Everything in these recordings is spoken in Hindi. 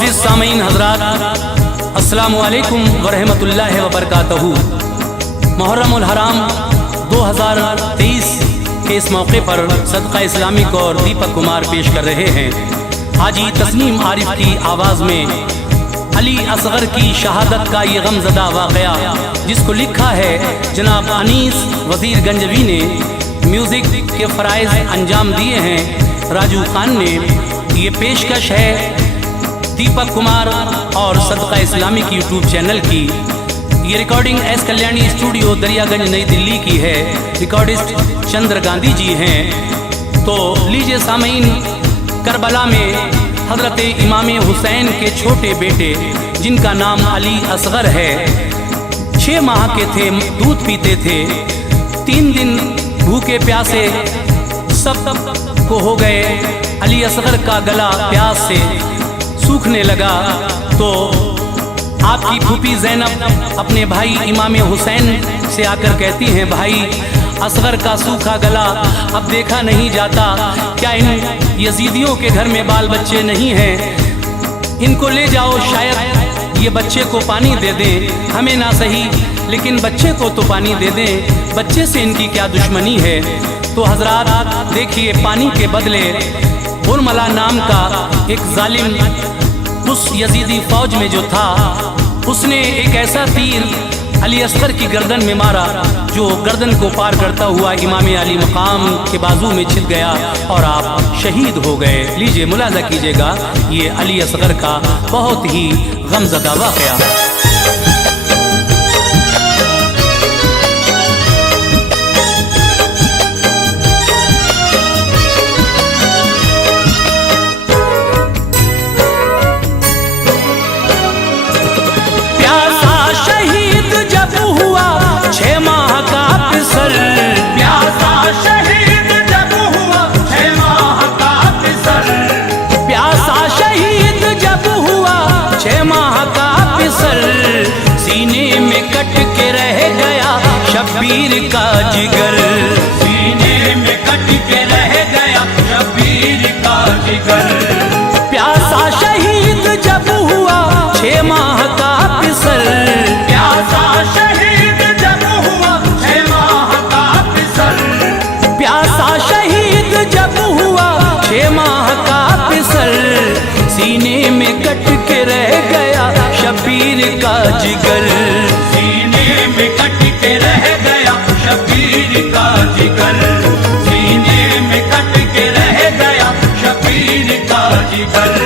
मुअज़्ज़िज़ सामीन हज़रात, अस्सलामु अलैकुम वरहमतुल्लाहि वबरकातहू। मुहर्रमुल हराम 2023 के इस मौके पर सदका इस्लामिक और दीपक कुमार पेश कर रहे हैं हाजी तस्नीम आरिफ की आवाज़ में अली असगर की शहादत का ये गमज़दा वाक़या, जिसको लिखा है जनाब अनीस वज़ीर गंजवी ने। म्यूज़िक के फ़राइज़ अंजाम दिए हैं राजू खान ने। ये पेशकश है दीपक कुमार और सदका इस्लामिक यूट्यूब चैनल की। ये recording S Kalyani studio Daryaganj नई दिल्ली की है। रिकॉर्डिस्ट चंद्र गांधी जी हैं। तो लीजिए सामीन, करबला में हज़रत इमाम हुसैन के छोटे बेटे जिनका नाम अली असगर है, 6 माह के थे, दूध पीते थे। 3 दिन भूखे प्यासे सब को हो गए। अली असगर का गला प्यास से सूखने लगा तो आपकी फूफी ज़ैनब अपने भाई इमाम हुसैन से आकर कहती हैं, भाई असगर का सूखा गला अब देखा नहीं जाता, क्या इन यजीदियों के घर में बाल बच्चे नहीं हैं? इनको ले जाओ, शायद ये बच्चे को पानी दे दें। हमें ना सही लेकिन बच्चे को तो पानी दे दें, बच्चे से इनकी क्या दुश्मनी है। तो हजरात देखिए, पानी के बदले बुरमला नाम का एक जालिम उस यजीदी फौज में जो था, उसने एक ऐसा तीर अली असगर की गर्दन में मारा जो गर्दन को पार करता हुआ इमाम अली मकाम के बाजू में छिप गया और आप शहीद हो गए। लीजिए मुलाजा कीजिएगा ये अली असगर का बहुत ही गमज़दा वाक़या। शब्बीर का जिगर सीने में कट के रह गया, शब्बीर का जिगर। प्यासा शहीद जब हुआ 6 माह का पिसर, प्यासा शहीद जब हुआ 6 माह का पिसर, प्यासा शहीद जब हुआ 6 माह का पिसर, सीने में कट के रह गया शब्बीर का जिगर, सीने में कट के रह गया शब्बीर का जिगर, सीने में कट के रह गया शब्बीर का जिगर।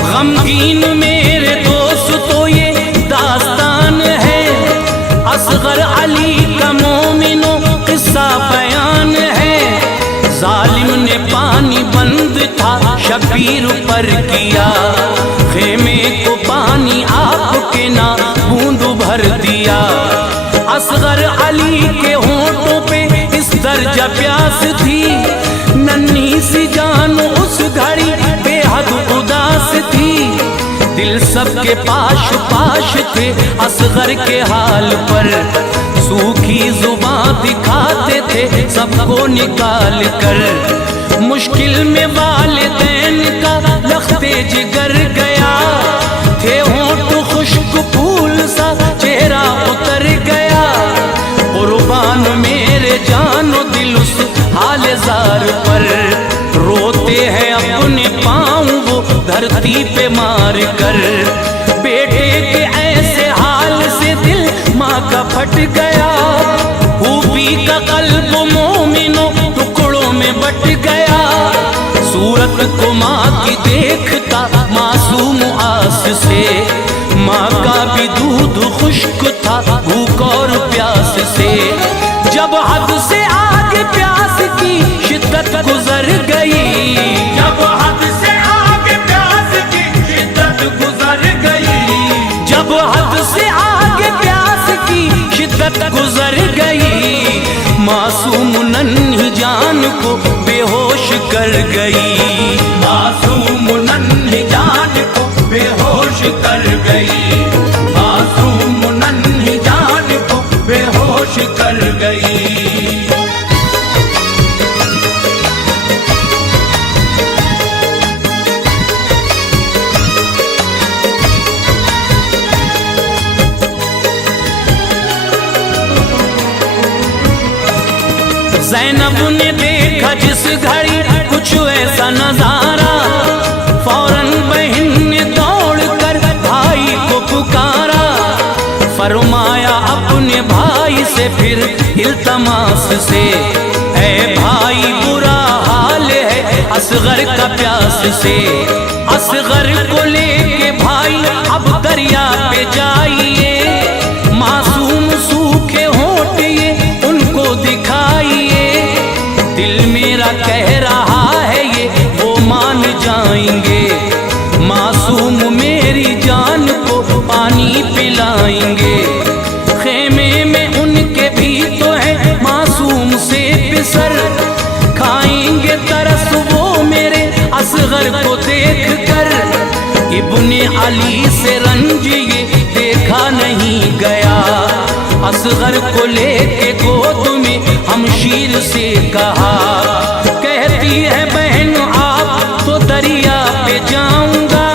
गमगीन मेरे दोस्त तो ये दास्तान है, असगर अली का मोमिनो किस्सा बयान है। जालिम ने पानी बंद था शब्बीर पर किया, खेमे को पानी आपके ना बूंद भर दिया। असगर अली के होंठों पे इस दर्जा प्यास थी, नन्ही सी जान उस घड़ी बेहद उदास थी। दिल सबके पाश पाश थे असगर के हाल पर, सूखी जुबान दिखाते थे सबको निकाल कर। मुश्किल में वालिदैन का लख्ते जिगर गया, थे होंठ खुश्क फूल सा चेहरा उतर गया। कुर्बान मेरे जानो दिल उस हाल जार पर, रोते हैं अपने पाँव वो धरती पे मार कर। बेटे के ऐसे हाल से दिल माँ का फट गया, फूफी का कल्ब मोमिनो टुकड़ों में बट गया। सूरत को माँ की देखता मासूम आस से, माँ का भी दूध खुश्क था भूख और प्यास से। जब हद से आगे प्यास की शिद्दत गुजर गई, जब हद से आगे प्यास की शिद्दत गुजर गई, जब हद से आगे प्यास की शिद्दत गुजर गई। मासूम नन्ही जान को बेहोश कर गई, मासूम नन्ही जान को बेहोश कर गई, मासूम नन्ही जान को बेहोश कर गई। ज़ैनब ने देखा जिस घड़ी कुछ ऐसा नजारा, फौरन बहन ने दौड़ कर भाई को पुकारा। फरमाया अपने भाई से फिर इल्तमास से, ऐ भाई बुरा हाल है असगर का प्यास से। असगर को लेके भाई अब दरिया पे जाइए, मासूम सूखे होंठ ये उनको दिखाइए। दिल मेरा कह रहा है ये वो मान जाएंगे, मासूम मेरी जान को पानी पिलाएंगे। खेमे में उनके भी तो है मासूम से पिसर, खाएंगे तरस वो मेरे असगर को देख कर। इब्ने अली से रंज ये देखा नहीं गया, असगर को लेके गोद में हमशीर से कहा। कहती है बहन आप तो दरिया पे जाऊंगा,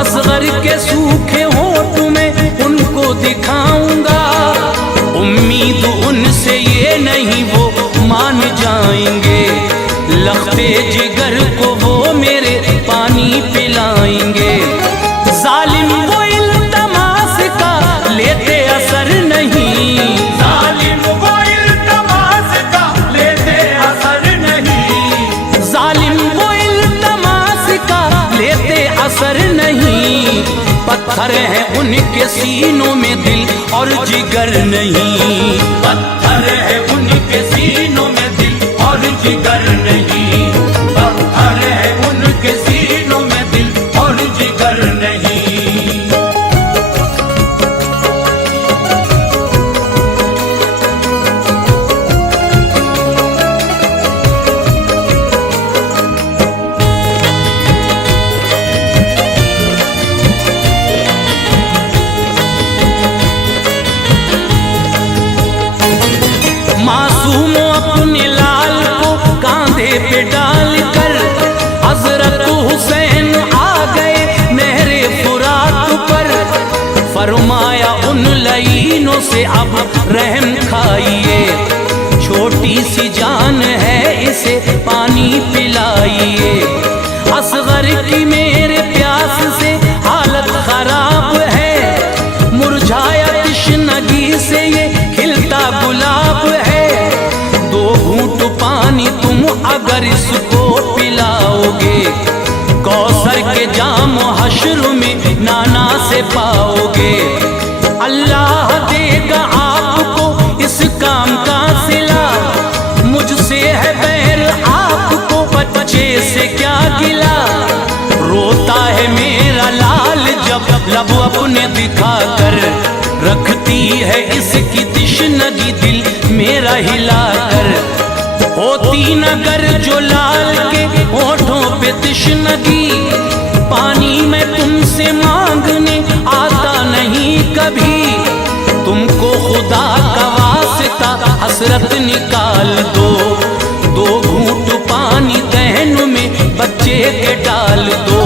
असगर के सूखे होंठ में उनको दिखाऊंगा। उम्मीद उनसे ये नहीं वो मान जाएंगे, लखते जिगर को वो मेरे पानी पिलाएंगे। जालिम वो इल्तमास का लेते असर नहीं, जालिम वो इल्तमास का लेते असर नहीं, जालिम वो इल्तमास का लेते असर नहीं। पत्थर है उनके सीनों में दिल और जिगर नहीं, पत्थर है उनके सीनों में दिल और जिगर नहीं, पत्थर है उनके सीनों में दिल और जिगर नहीं। मासूम अपने लाल को कांधे पे डाल कर हजरत हुसैन आ गए नहरे फुरात पर। फरमाया उन लईनों से अब रहम खाइए, छोटी सी जान है इसे पानी पिलाइए। असगर की मेरे प्यास से हालत खराब है, मुरझाया तृष्णगी से ये खिलता गुलाब है। दो घूंट पानी तुम अगर इसको पिलाओगे, कौसर के जाम हश्र में नाना से पाओगे। अल्लाह देगा आपको इस काम का सिला, मुझसे है बैर आपको बच्चे से क्या गिला। रोता है मेरा लाल जब लब अपने दिखा कर, रखती है इसकी तिश्नगी दिल मेरा हिला कर। होती नगर जो लाल के होठों पे तिश्नगी, पानी में तुमसे मांगने आता नहीं कभी। तुमको खुदा का वास्ता हसरत निकाल दो, दो घूंट पानी दहन में बच्चे के डाल दो।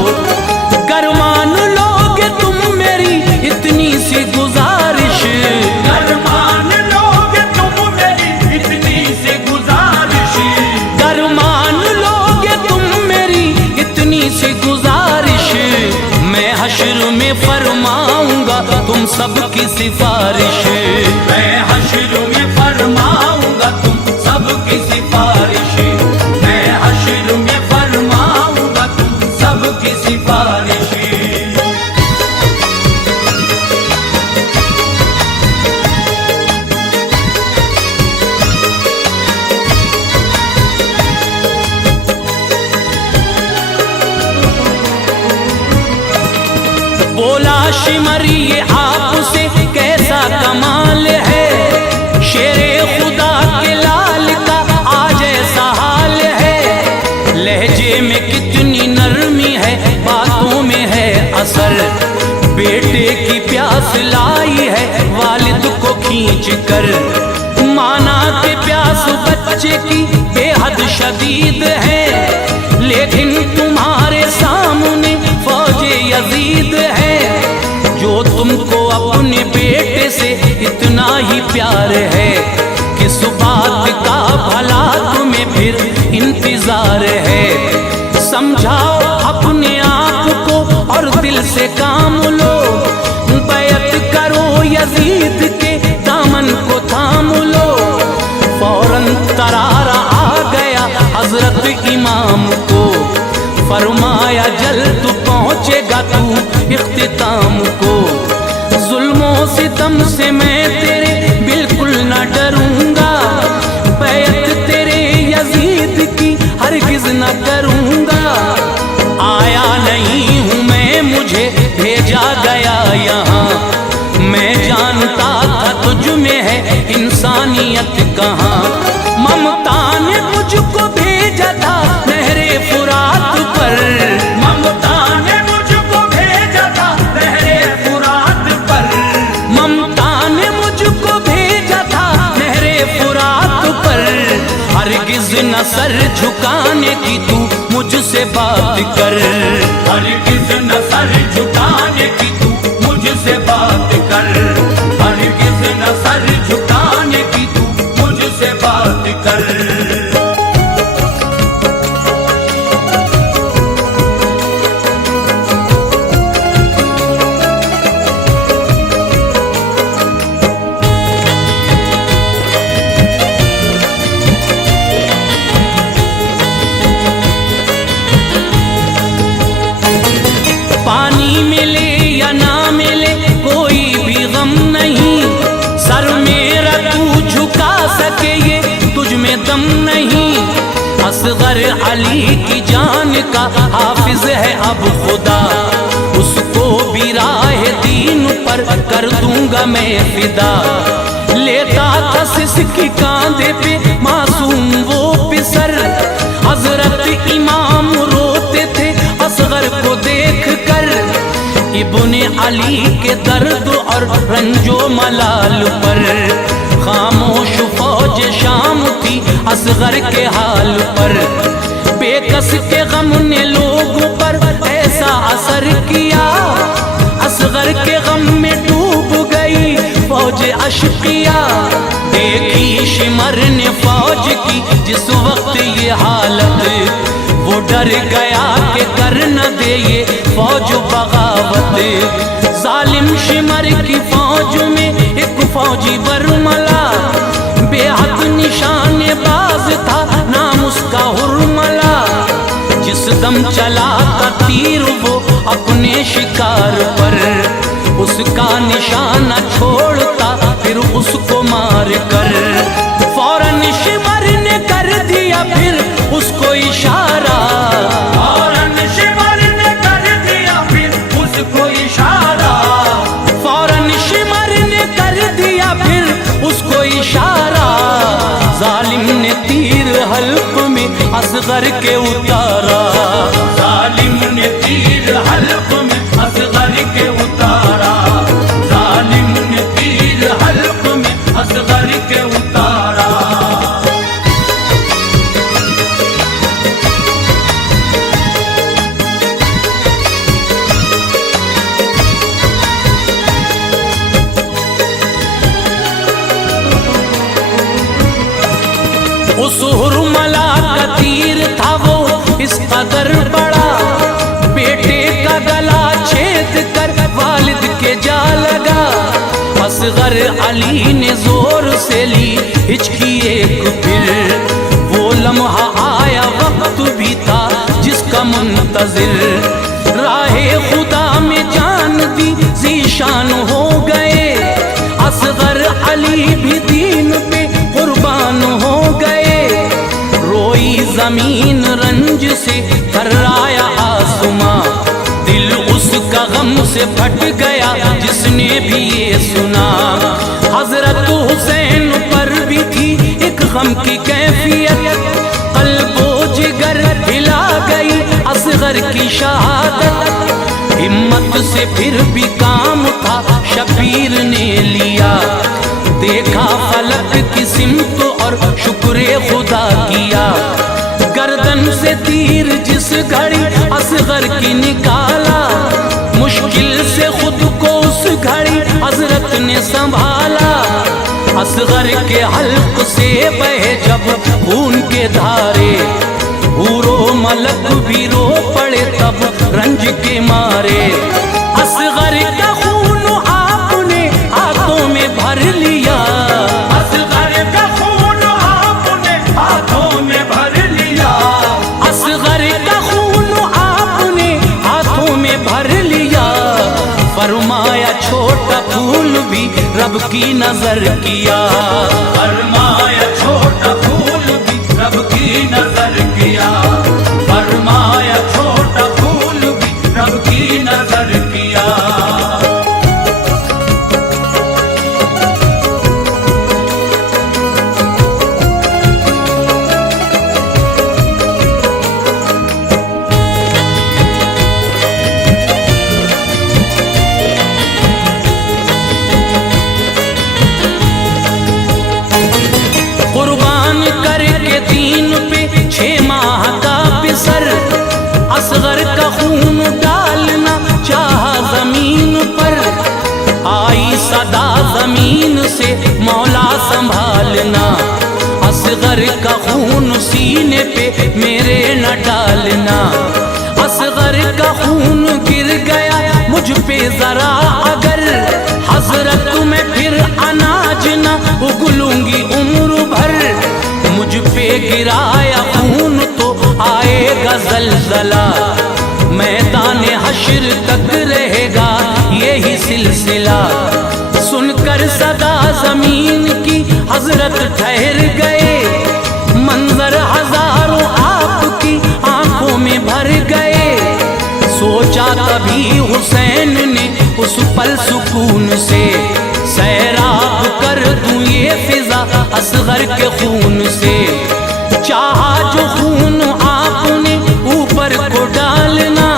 गर मान लोगे तुम मेरी इतनी सी गुजारिश, गर मान लोगे तुम मेरी इतनी सी गुजारिश, गर मान लोगे तुम मेरी इतनी सी गुजारिश। मैं हश्र में फरमाऊंगा तुम सबकी सिफारिश, मैं हश्र में फरमाऊंगा तुम सबकी सिफारिश, मैं हश्र में फरमाऊंगा तुम सबकी सिफारिश। बोला शिमरी ये आपसे कैसा कमाल है, शेरे खुदा के लाल का आज ऐसा हाल लहजे में कितनी नरमी है, बातों में है असर। बेटे की प्यास लाई है वालिद को खींच कर, माना के प्यास बच्चे की बेहद शदीद है, लेकिन तुम्हारे सामने फौजे यजीद है। जो तुमको अपने बेटे से इतना ही प्यार है, किस बात का भला तुम्हें फिर इंतजार है। समझाओ अपने आप को और दिल से काम लो, बैत करो यजीद के दामन को थाम लो। फौरन तरारा आ गया हजरत इमाम को, फरमाया जल्द पहुँचेगा तू इख्तिताम को। जुल्मों सितम से मैं तेरे बिल्कुल न डरूंगा, बैत तेरे यजीद की हरगिज न करूंगा। आया नहीं हूँ मैं, मुझे भेजा गया यहाँ, मैं जानता था तुझ में है इंसानियत कहाँ। ममता ने मुझको भेजा था नहरे फुरात पर, ममता ने मुझको भेजा था नहरे फुरात पर, ममता ने मुझको भेजा था नहरे फुरात पर। हरगिज न सर झुकाने की तू मुझसे बात कर, हरगिज न सर झुकाने की तू मुझसे बात कर, हरगिज न सर झुकाने की तू मुझसे बात कर। पानी मिले या ना मिले कोई भी गम नहीं, सर मेरा तू झुका सके ये तुझ में दम नहीं। असगर अली की जान का हाफिज है अब खुदा, उसको भी राह दीन पर कर दूंगा मैं फिदा। लेता था सिसकी कांधे पे मासूम वो पिसर, हजरत इमाम रोते थे असगर को देख कर। इब्ने अली के दर्द और रंजो मलाल पर, खामोश फौज शाम थी असगर के हाल पर। बेकस के गम ने लोगों पर ऐसा असर किया, असगर के गम में डूब गई फौज अशकिया। देखी शिमर ने फौज की जिस वक्त ये हालत, वो डर गया कि कर न दे ये फौज बगावत। जालिम शिमर की फौज में एक फौजी बरमला, बेहद निशानेबाज था नाम उसका हुरमला। जिस दम चला था तीर वो अपने शिकार पर, उसका निशाना छोड़ता फिर उसको मार कर। फौरन शिमर ने कर दिया फिर उसको इशारा, फौरन शिमर ने कर दिया फिर उसको इशारा, फौरन शिमर ने कर दिया फिर उसको इशारा। जालिम ने तीर हल्क में असगर के उतारा, जालिम ने तीर हल्क में असगर के उतारा, जालिम ने तीर हल्क में असगर के उतारा। उस हुरमला का तीर था वो इस कदर बड़ा, बेटे का गला छेद कर वालिद के जा लगा। असगर अली ने जोर से ली हिचकी एक फिर, वो लम्हा आया वक्त भी था जिसका मुंतजिर। राहे खुदा में जान दी जीशान हो गए, असगर अली भी दीन पे कुर्बान हो गए। रोई जमीन रंज से थर्राया आसमां, दिल उसका गम से फट गया जिसने भी ये सुना। हजरत हुसैन पर भी थी एक गम की कैफियत, कल्बो जिगर हिला फिर भी काम था शबीर ने लिया। देखा फलक की सिमत और शुक्र खुदा किया। गर्दन से तीर जिस घड़ी असगर की निकाला, मुश्किल से खुद को उस घड़ी हजरत ने संभाला। असगर के हल्क से बहे जब खून के धारे, हूरो मलक भी रो पड़े तब रंज के मारे। असगर का खून आपने हाथों में भर लिया, असगर का खून आपने हाथों में भर लिया। असगर का खून आपने हाथों में भर लिया। फरमाया छोटा फूल भी रब की नजर किया। फरमाया छोटा फूल भी रब की नजर किया। फरमाया छोटा फूल भी रब की नजर किया। कुर्बान करके दीन पे 6 माह का बिसर, असगर का खून डालना चाहा जमीन पर। आई सदा जमीन से मौला संभालना, असगर का खून सीने पे मेरे न डालना। असगर का खून गिर गया मुझ पे जरा अगर, हजरत में फिर अनाज न उगलूंगी उम्र भर। मुझ पे गिराया खून तो आएगा जलजला, मैदान हश्र तक रहेगा यही सिलसिला। सुनकर सदा जमीन की हजरत ठहर गए, मंजर हजारों आपकी आंखों में भर गए। सोचा तभी हुसैन ने उस पल सुकून से, सैराब कर दूं ये फिजा असगर के खून से। चाहा जो खून आपने ऊपर को डालना,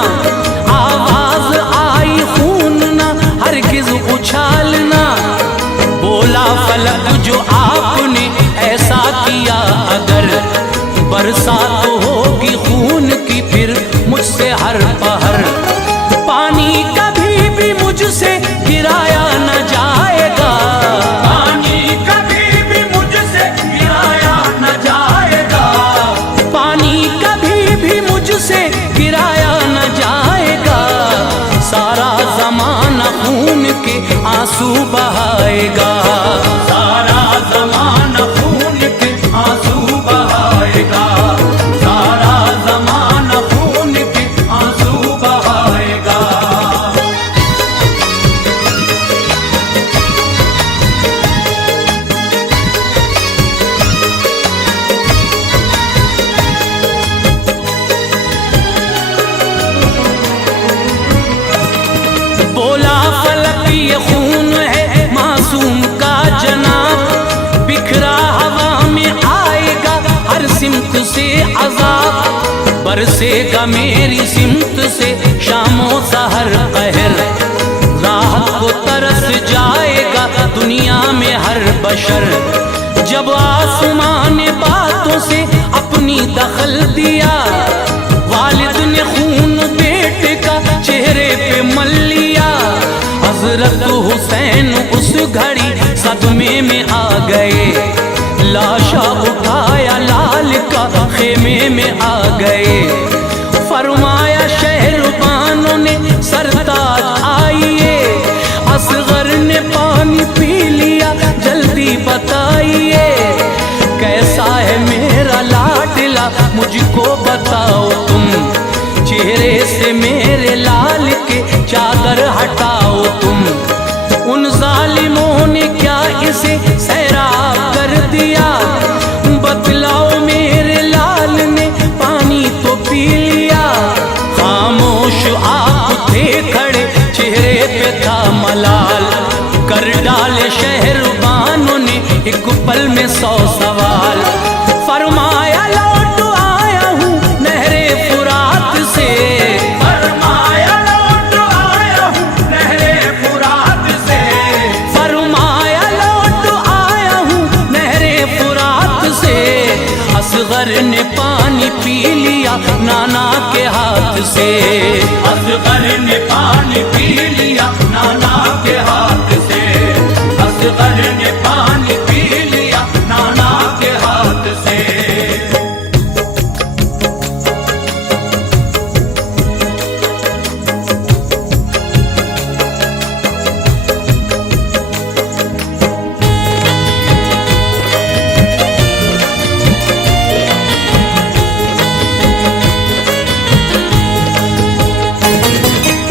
आवाज आई खून ना हरगिज उछालना। बोला फलक जो आपने ऐसा किया अगर, बरसात होगी खून की फिर मुझसे हर पहर। पानी कभी भी मुझसे गिराया न जाएगा, पानी कभी भी मुझसे गिराया न जाएगा। पानी कभी भी मुझसे गिराया न जाएगा। सारा जमाना खून के आंसू बहाएगा, सारा जमाना खून के आंसू बहाएगा। सारा जमाना खून के आंसू बहाएगा। बोला फलक ये खून है मासूम का जनाब, बिखरा हवा में आएगा हर सिमत से अजाब। बरसेगा मेरी सिमत से शामों सहर कहर, राहत को तरस जाएगा दुनिया में हर बशर। जब आसमां ने बातों से अपनी दखल दिया, वालिद ने खून बेटे का चेहरे पे मल लिया। हजरत हुसैन उस घड़ी सदमे में आ गए, लाशा उठाया लाल का खेमे में आ गए। फरमाया शहरबानों ने सरताज आइए, असगर ने पानी पी लिया जल्दी बताइए। कैसा है मेरा लाडला मुझको बताओ तुम, चेहरे से मेरे लाल के चादर हटाओ तुम। उन जालिमों ने क्या इसे सैराब कर दिया, बतलाओ मेरे लाल ने पानी तो पी लिया। खामोश आप थे खड़े चेहरे पे था मलाल, कर डाले शहरबानों ने एक पल में 100 सवाल। फरमाया लौट आया हूँ नहरे नाना के हाथ से। असगर ने पानी पी लिया नाना के हाथ से, असगर ने पानी पी लिया नाना के हाथ से।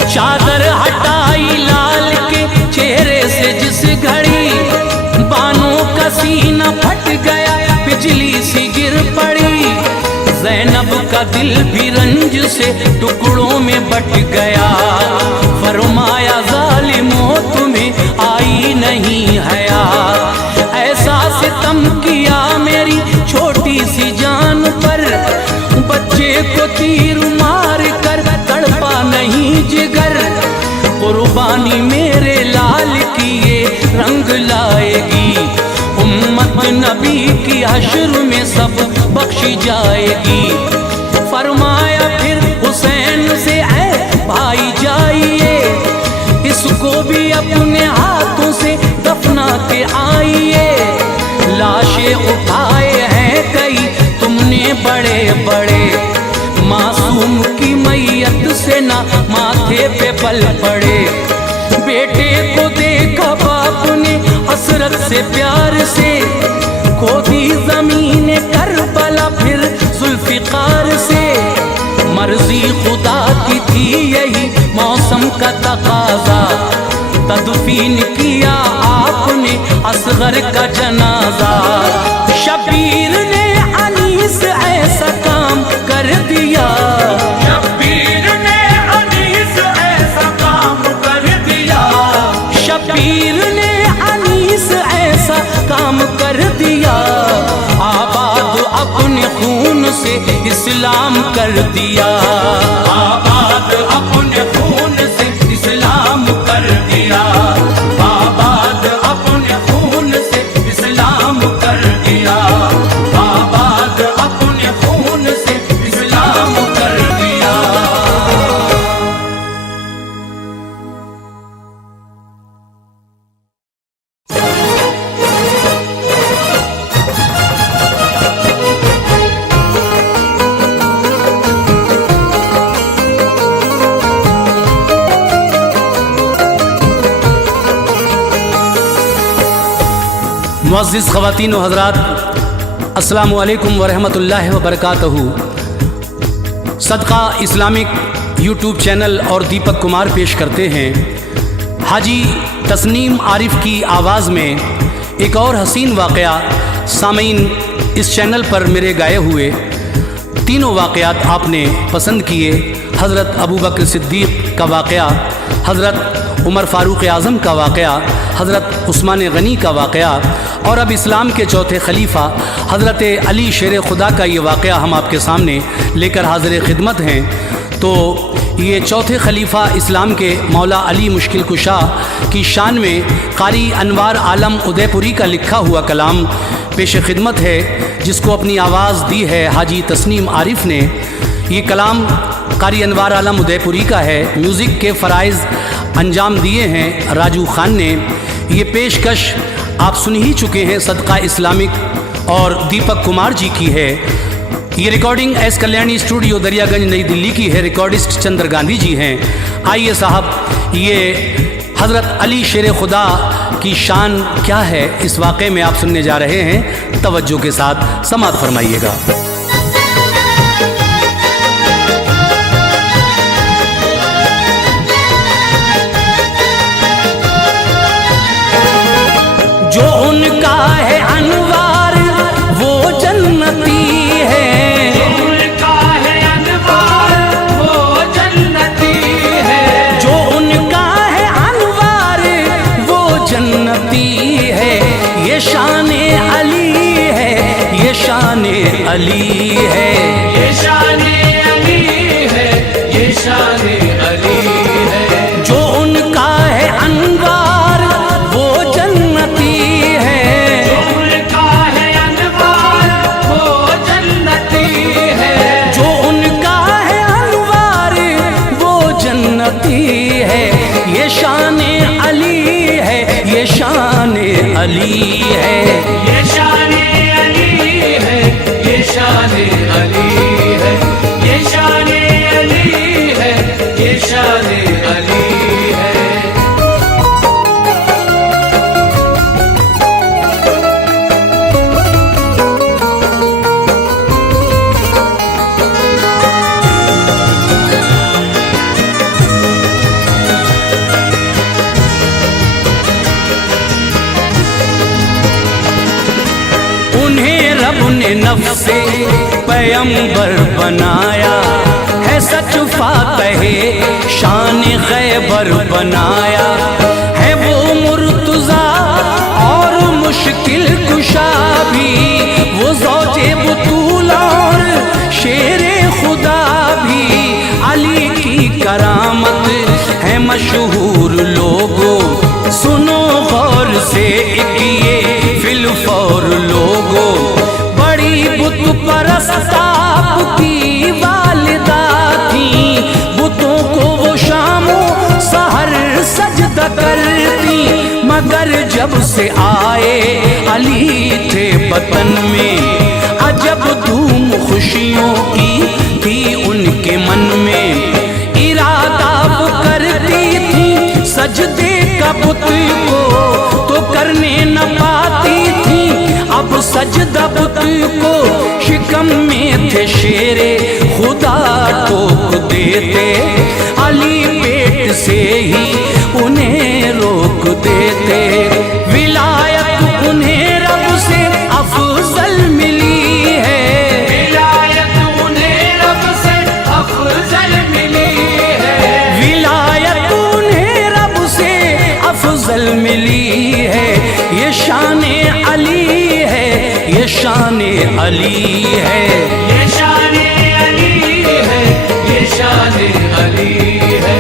चादर हटाई लाल के चेहरे से जिस घड़ी, बानों का सीना फट गया बिजली सी गिर पड़ी। ज़ैनब का दिल भी रंज से टुकड़ों में बट गया। फरमाया ज़ालिमों तुम्हें आई नहीं हया, ऐसा सितम किया मेरी छोटी सी जान पर। बच्चे को तीर मार कर तड़पा नहीं जिगर, कुर्बानी मेरे लाल की ये रंग लाएगी। उम्मत नबी की हश्र में सब बख्शी जाएगी। फरमाया फिर हुसैन से ऐ भाई जाइए, इसको भी अपने हाथों से दफना के आइए। लाशें उठाए हैं कई तुमने बड़े बड़े, मासूम की मैयत से ना माथे पे पल पड़े। बेटे को देखा बाप ने हसरत से प्यार से, खोदी जमीन करबला फिर जुल्फिकार से। मर्जी खुदा की थी यही मौसम का तकाजा, तदफीन किया आपने असगर का जनाजा। शबीर ने अनीस ऐसा काम कर दिया, शब्बीर ने अनीस ऐसा काम कर दिया, शबीर ने अनीस ऐसा काम कर दिया। आबाद अपने खून से इस्लाम कर दिया, आबाद अपने खून से इस्लाम कर दिया, आबाद अपने खून से इस्लाम कर दिया, आबाद अपने खून से इस्लाम कर दिया। मुअज़्ज़िज़ ख़वातीन व हज़रात, अस्सलामु अलैकुम व रहमतुल्लाहि व बरकातहू। सदका इस्लामिक यूट्यूब चैनल और दीपक कुमार पेश करते हैं हाजी तस्नीम आरिफ की आवाज़ में एक और हसीन वाक़या। सामीन, इस चैनल पर मेरे गाए हुए तीनों वाक़यात आपने पसंद किए। हज़रत अबू बकर सिद्दीक़ का वाक़या, हज़रत उमर फ़ारूक़ आज़म का वाक़या, हज़रत उस्मान गनी का वाक़या और अब इस्लाम के चौथे खलीफा हज़रत अली शेर खुदा का ये वाक़या हम आपके सामने लेकर हाज़िर खिदमत हैं। तो ये चौथे खलीफा इस्लाम के मौला अली मुश्किल कुशा की शान में कारी अनवार आलम उदयपुरी का लिखा हुआ कलाम पेश खिदमत है, जिसको अपनी आवाज़ दी है हाजी तस्नीम आरिफ ने। ये कलाम कारी अनवार आलम उदयपुरी का है। म्यूज़िक के फ़राइज़ अंजाम दिए हैं राजू खान ने। ये पेशकश आप सुन ही चुके हैं, सदका इस्लामिक और दीपक कुमार जी की है। ये recording S Kalyani studio Daryaganj नई दिल्ली की है। रिकॉर्डिस्ट चंद्र गांधी जी हैं। आइए साहब, ये हज़रत अली शेर खुदा की शान क्या है इस वाक़े में आप सुनने जा रहे हैं। तवज्जो के साथ समाअत फरमाइएगा। जो उनका है अनवार वो जन्नती है, जो उनका है अनवार वो जन्नती है, जो उनका है अनवार वो जन्नती है। ये शान अली है, ये शान अली है, ये शान अली है, ये शान अली है। जो उनका है अनवार वो जन्नती है, जो उनका है अनवार वो जन्नती है, जो उनका है अली है। ये शान अली है, ये शान अली है, ये शान अली है, ये शान अली है। उन्हें रब ने नफ्से पैगंबर बनाया है, सच फातहे शान गैबर बनाया है। वो मुर्तज़ा और मुश्किल कुशा भी, वो ज़ौजे बुतूल और शेरे खुदा भी। अली की करामत है मशहूर लोगों, सुनो गौर से एक ये फिलफौर लोगों। बड़ी बुत परस्त आपकी वालिदा थी, बुतों को वो शामो सहर सजदा करती। मगर जब से आए अली थे वतन में, अजब धूम खुशियों की थी उनके मन में। इरादा वो करती थी सजदे का बुत को, तो करने न पाती थी अब सजदा बुत को। शिकम में थे शेरे खुदा टोक देते, अली पेट से ही उन्हें रोक देते। विलायत उन्हें रब से अफजल मिली है, विलायत उन्हें रब से अफजल मिली है, विलायत उन्हें रब से अफजल मिली है। ये शान अली है, ये शान अली है। ये शान अली है, ये शान अली है,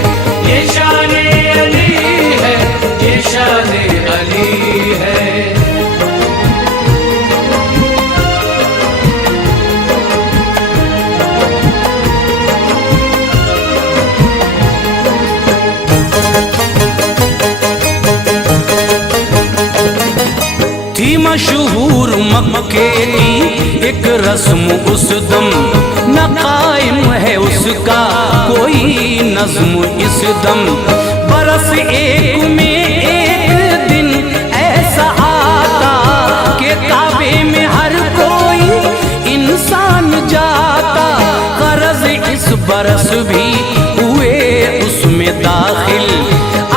ये शान अली है, ये शान अली है। थी मशहूर मक्के की एक रस्म उस दम, न कायम है उसका कोई नज्म इस दम। बरस एक में एक दिन ऐसा आता कि काबे में हर कोई इंसान जाता। गरज इस बरस भी हुए उसमें दाखिल,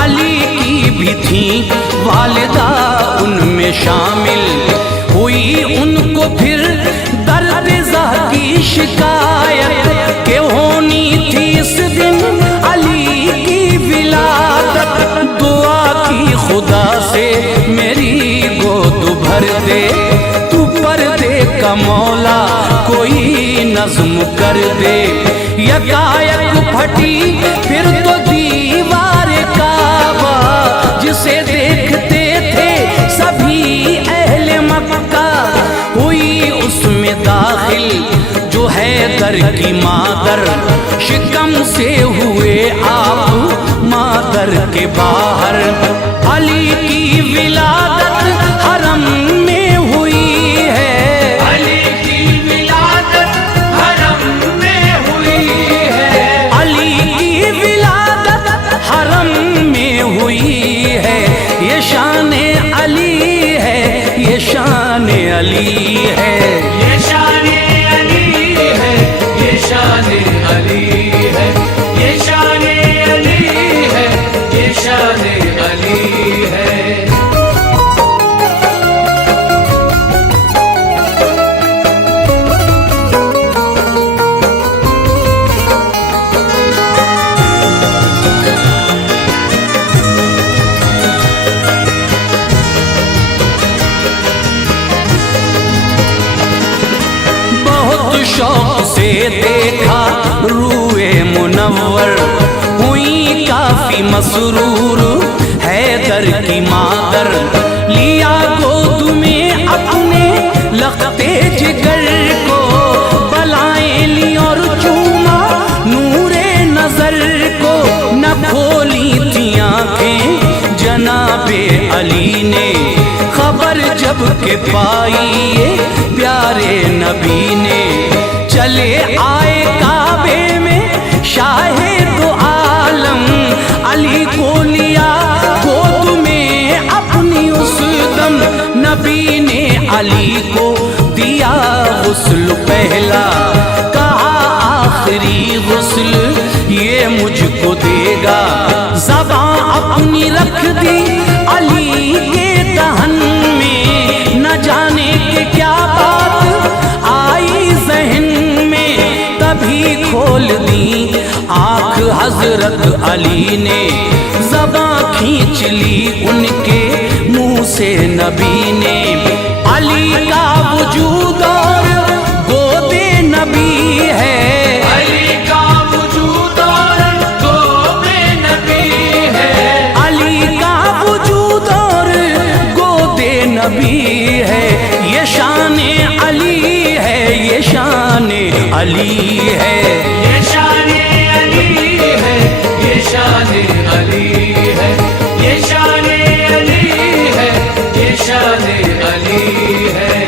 अली की भी थी वालिदा उनमें शामिल। हुई उनको फिर दर्द ज़ह की शिकायत के होनी थी इस दिन अली की विलादत। दुआ की खुदा से मेरी गोद भर दे, तू पर्दे का मौला कोई नज्म कर दे। यकायक फटी फिर तो दीवार काबा, जिसे देखते थे सभी अहले मक्का। हुई उसमें दाखिल जो है दर की मादर, शिकम से हुए आप मादर के बाहर। अली की विलादत हरम में हुई है, अली की विलादत हरम में हुई है, अली की विलादत हरम में हुई है। ये शान अली है, ये शान अली है। ये शान अली है, ये शान अली है, ये शान अली है, ये शान अली है। शौक से देखा रूए मुनव्वर, हुई काफी मसरूर हैदर की मादर। लिया गोद में अपने लखते जिगर को, बलाएं ली और चूमा नूरे नजर को। न खोली थी आंखें जनाबे अली ने, खबर जब के पाई ये प्यारे नबी ने। चले आए काबे में शाहे दो आलम, अली को लिया गोद में अपनी उस दम। नबी ने अली को दिया गुस्ल पहला, कहा आखिरी गुस्ल ये मुझको देगा। ज़बां अपनी रख दी अली के दहन में, न जाने के क्या बात आई जहन में। तभी खोल दी आँख हजरत अली ने, ज़बां खींच ली उनके मुंह से नबी ने। अली का वजूद और गोदे नबी है, अली का वजूद और गोदे नबी है, अली का वजूद और गोदे नबी है। ये शाने अली है, ये शाने अली है, ये शाने अली है, ये शाने अली है, ये शाने अली है, ये शाने अली है।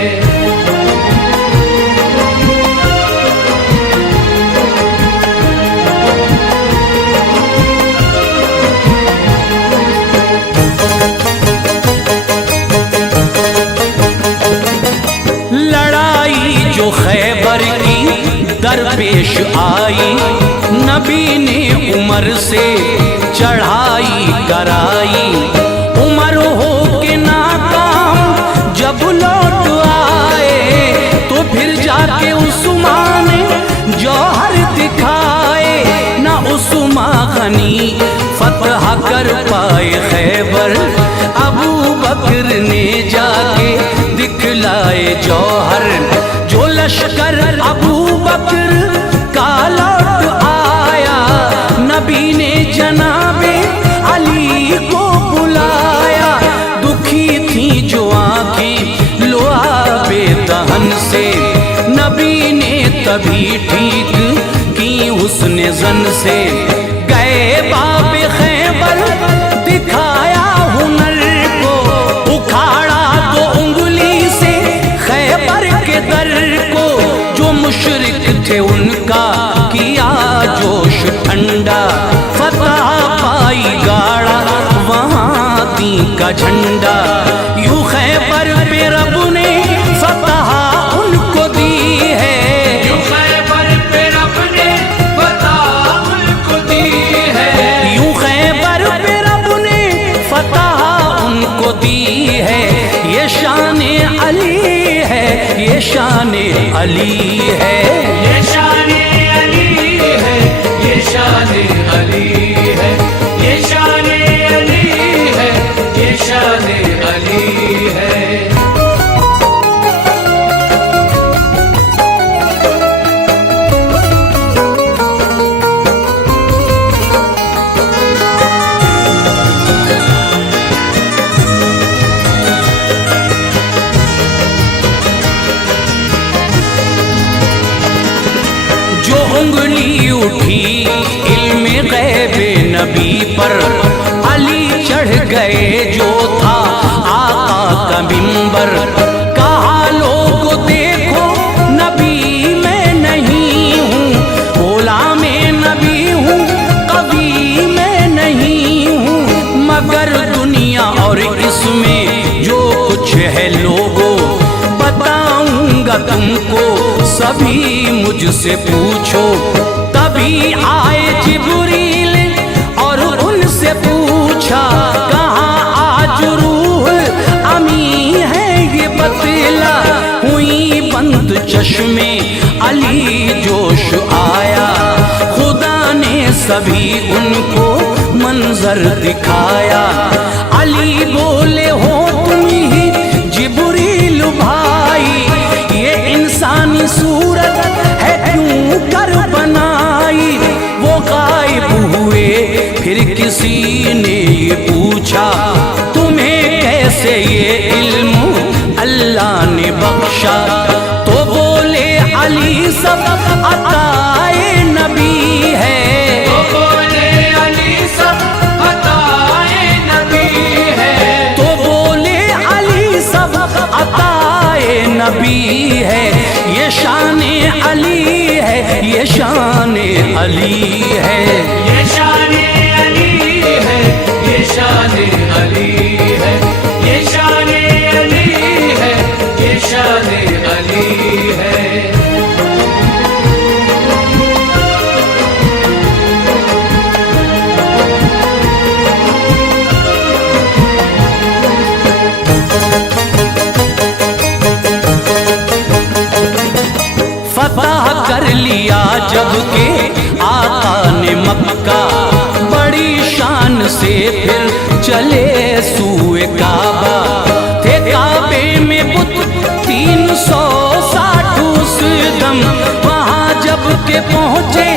लड़ाई जो खैबर की दरपेश आई, नबी ने उमर से चढ़ाई कराई। उमर हो के नाकाम जब लौट आए, तो फिर जाके उस्मान जौहर दिखाए। ना उस्मान गनी फतह कर पाए खैबर, अबू बकर ने जाके दिखलाए जौहर। जो लश्कर अबू बकर का लौट आया, नबी ने जनाबे अली को बुलाया। दुखी थी जो आँखें लुआबे दहन से, नबी ने तभी ठीक की हुस्न ज़न से। गए बाबे खैबर दिखाया हुनर को, उखाड़ा तो उंगली से खैबर के दर को। जो मुशरिक थे उनका किया जोश ठंडा, फतह पाई गाड़ा वहाँ दी का झंडा। यूं खैबर पे रब ने फतह उनको दी है, यूं खैबर पे रब ने फतह उनको दी है, यूं खैबर पे रब ने फतह उनको दी है। ये शाने अली है, ये शाने अली है, ये शाने अली है, ये शाने अली है, ये शाने अली है, ये शाने अली है। जो उंगली उठी इल्मे गैबे नबी पर, अली चढ़ गए जो था आका का मिंबर। कहा लोगो देखो नबी मैं नहीं हूँ, बोला मैं नबी हूँ, कभी मैं नहीं हूँ। मगर दुनिया और इसमें जो कुछ है लोगों, बताऊंगा तुमको सभी मुझसे पूछो। तभी आए जिब्रील और उनसे पूछा, कहाँ आज रूह अमी है ये बतला। हुई बंद चश्मे अली जोश आया, खुदा ने सभी उनको मंजर दिखाया। अली बोले हो तुम ही जिब्रील भाई, ये इंसानी सूरत है क्यों कर बनाई। वो गायब हुए फिर किसी ने ये पूछा, तुम्हें कैसे ये इल्म अल्लाह ने बख्शा। तो बोले अली सब अताए नबी है, तो बोले अली सब अताए नबी है, तो बोले अली सब नबी है, ये शान अली है, ये शान अली है, ये शान अली है, ये शान अली है, ये शान अली है, ये शान अली है। फतह कर लिया जब के आका ने मक्का, बड़ी शान से फिर चले सूए काबा। थे काबे में बुत 360 उस दम, वहाँ जब के पहुँचे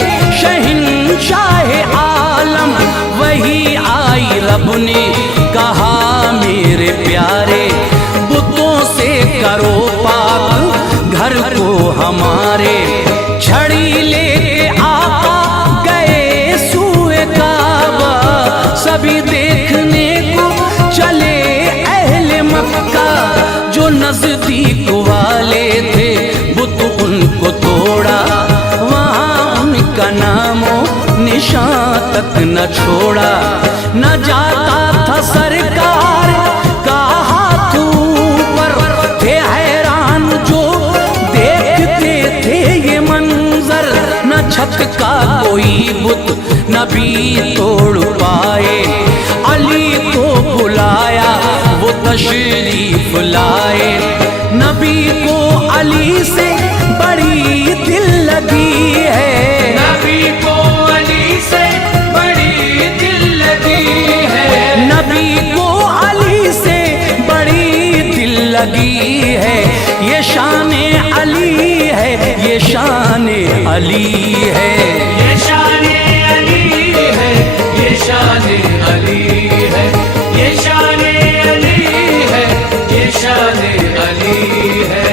शहंशाह आलम। वही आई रब ने कहा मेरे प्यारे, बुतों से करो पाक घर को हमारे। छड़ी लेके आका गए सूए काबा, सभी देखने को चले अहले मक्का। जो नजदीक वाले थे बुत उनको तोड़ा, वहाँ उनका नामो निशान तक न छोड़ा। न जाता था सरकार का हाथ ऊपर, थे हैरान जो देखते थे ये मंजर। न छत का कोई बुत नबी तोड़ पाए, अली को बुलाया वो तशरीफ लाए। नबी को अली से बड़ी दिल लगी है, नबी को अली से बड़ी दिल लगी है, नबी को अली से बड़ी दिल लगी है। ये शान अली है, ये शान अली है, ये शान अली है, ये शान अली है, ये शान अली है, ये शान अली है।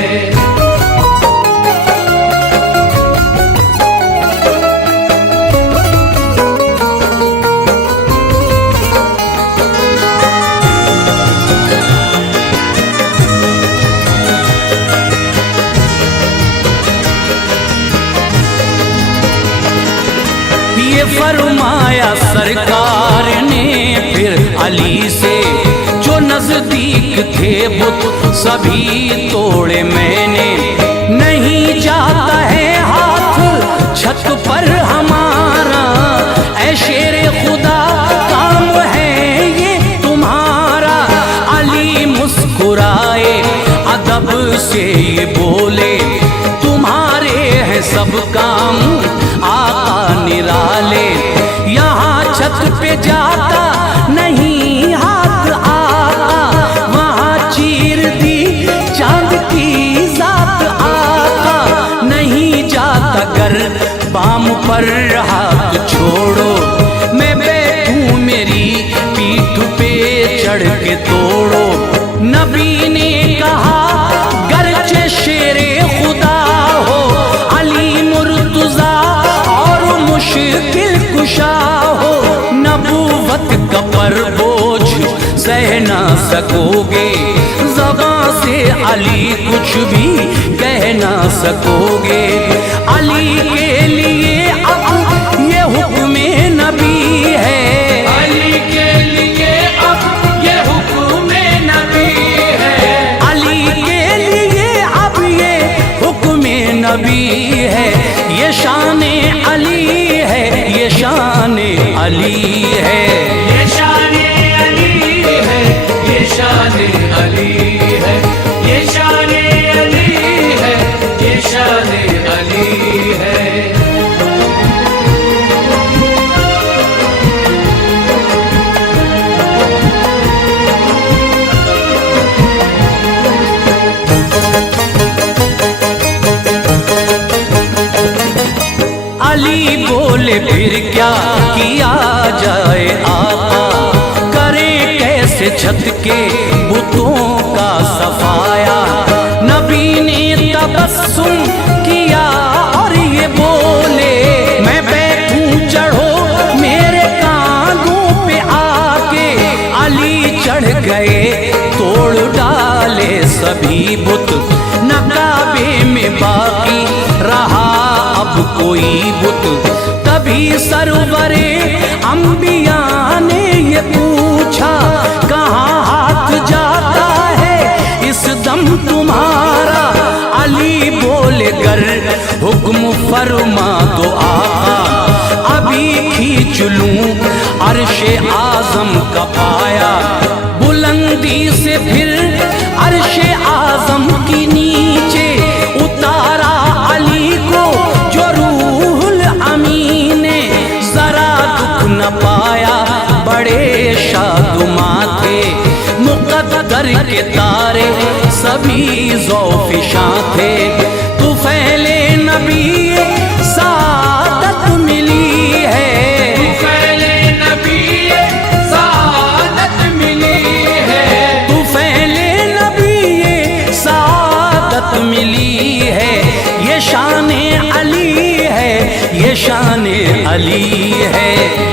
ये फरमाया सरकार ने फिर अली से, जो नजदीक थे बुत सभी तोड़े मैंने। नहीं जाता है हाथ छत पर हमारा, ऐ शेरे खुदा काम है ये तुम्हारा। अली मुस्कुराए अदब से ये बोले, तुम्हारे हैं सब काम आका निराले। यहाँ छत पे जाता नहीं हाथ आका, वहाँ चीर दी चांद की जात आका। नहीं जाता कर बाम पर हाथ छोड़ो, मैं बैठूं मेरी पीठ पे चढ़ के तोड़ो। नबी ने कहा गरचे शेरे खुदा हो, अली मुर्तजा और मुश्किल कुशा हो। नबूवत का पर बोझ सह ना सकोगे, ज़बां से अली कुछ भी कह ना सकोगे। अली के लिए अब ये हुक्म नबी है, अली के लिए अब ये हुक्म नबी है, अली के लिए अब ये हुक्म नबी है। ये शान अली है, ये शान अली है, ये शान अली है, ये शान अली है, ये शान अली है, ये शान अली है। अली बोले फिर क्या किया जाए आका, करें कैसे छत के बुतों का सफाया। नबी ने तबस्सुम किया और ये बोले, मैं बैठूं चढ़ो मेरे कांधों पे आके। अली चढ़ गए तोड़ डाले सभी बुत, न कोई बुत। तभी सरवरे अंबिया ने ये पूछा, कहाँ हाथ जाता है इस दम तुम्हारा। अली बोले गर हुक्म फरमा दो आका, अभी खींच लूं अर्शे आजम का पाया। बुलंदी से फिर अर्शे आजम की नीचे उतारा अली को जो रूहुल अमीन ने। जरा दुख न पाया बड़े शादुमा थे, मुक़द्दर के तारे सभी ज़ौफ़िशां थे। तू फैले नबी सादत मिली है, तू फैले नबी सादत मिली है, तू फैले नबी सादत मिली है। ये शाने अली है, ये शाने अली है,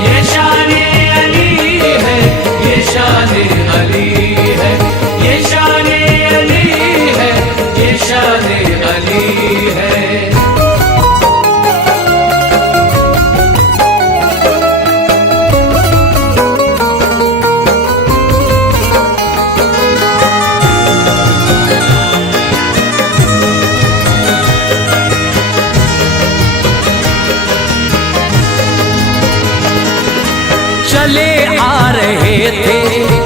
ये शाने अली है, ये शाने अली है, ये शाने अली है, ये शाने अली है। चले आ रहे थे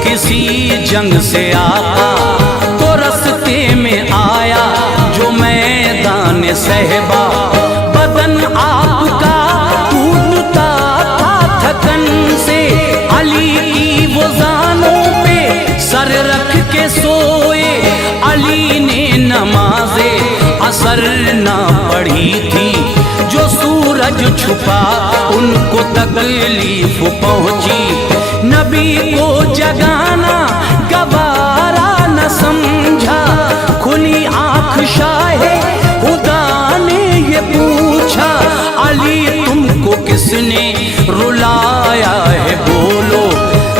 किसी जंग से आका, तो रस्ते में आया जो मैदान सहबा। बदन आपका टूटता था थकन से, अली की वो जानों पे सर रख के सोए। अली ने नमाज़े असर ना पढ़ी थी, जो सूरज छुपा उनको तकलीफ पहुंची। नबी को जगाना गवारा न समझा, खुली आंख शाहे खुदा ने ये पूछा, अली तुमको किसने रुलाया है बोलो।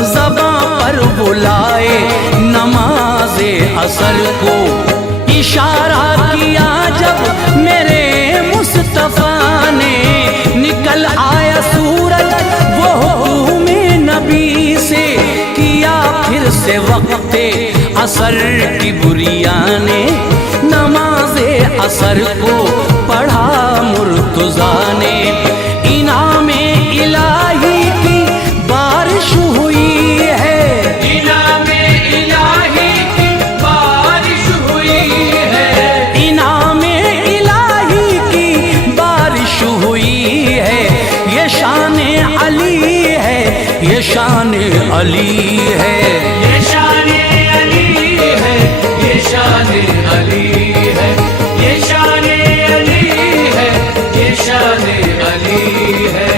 ज़बां पर बुलाए नमाज़े असर को, इशारा किया जब मेरे मुस्तफा ने। निकल आया सूरज वो हुक्म नबी से, किया फिर से वक्ते असर की बुरिया ने। नमाज़े असर को पढ़ा मुर्तज़ा ने, इनामे इलाही की बारिश हुई है, इनामे इलाही की बारिश हुई है, इनामे इलाही की बारिश हुई है। ये शाने अली है, ये शाने अली है, ये शाने अली है, ये शाने अली है, ये शाने अली है, ये शाने अली है।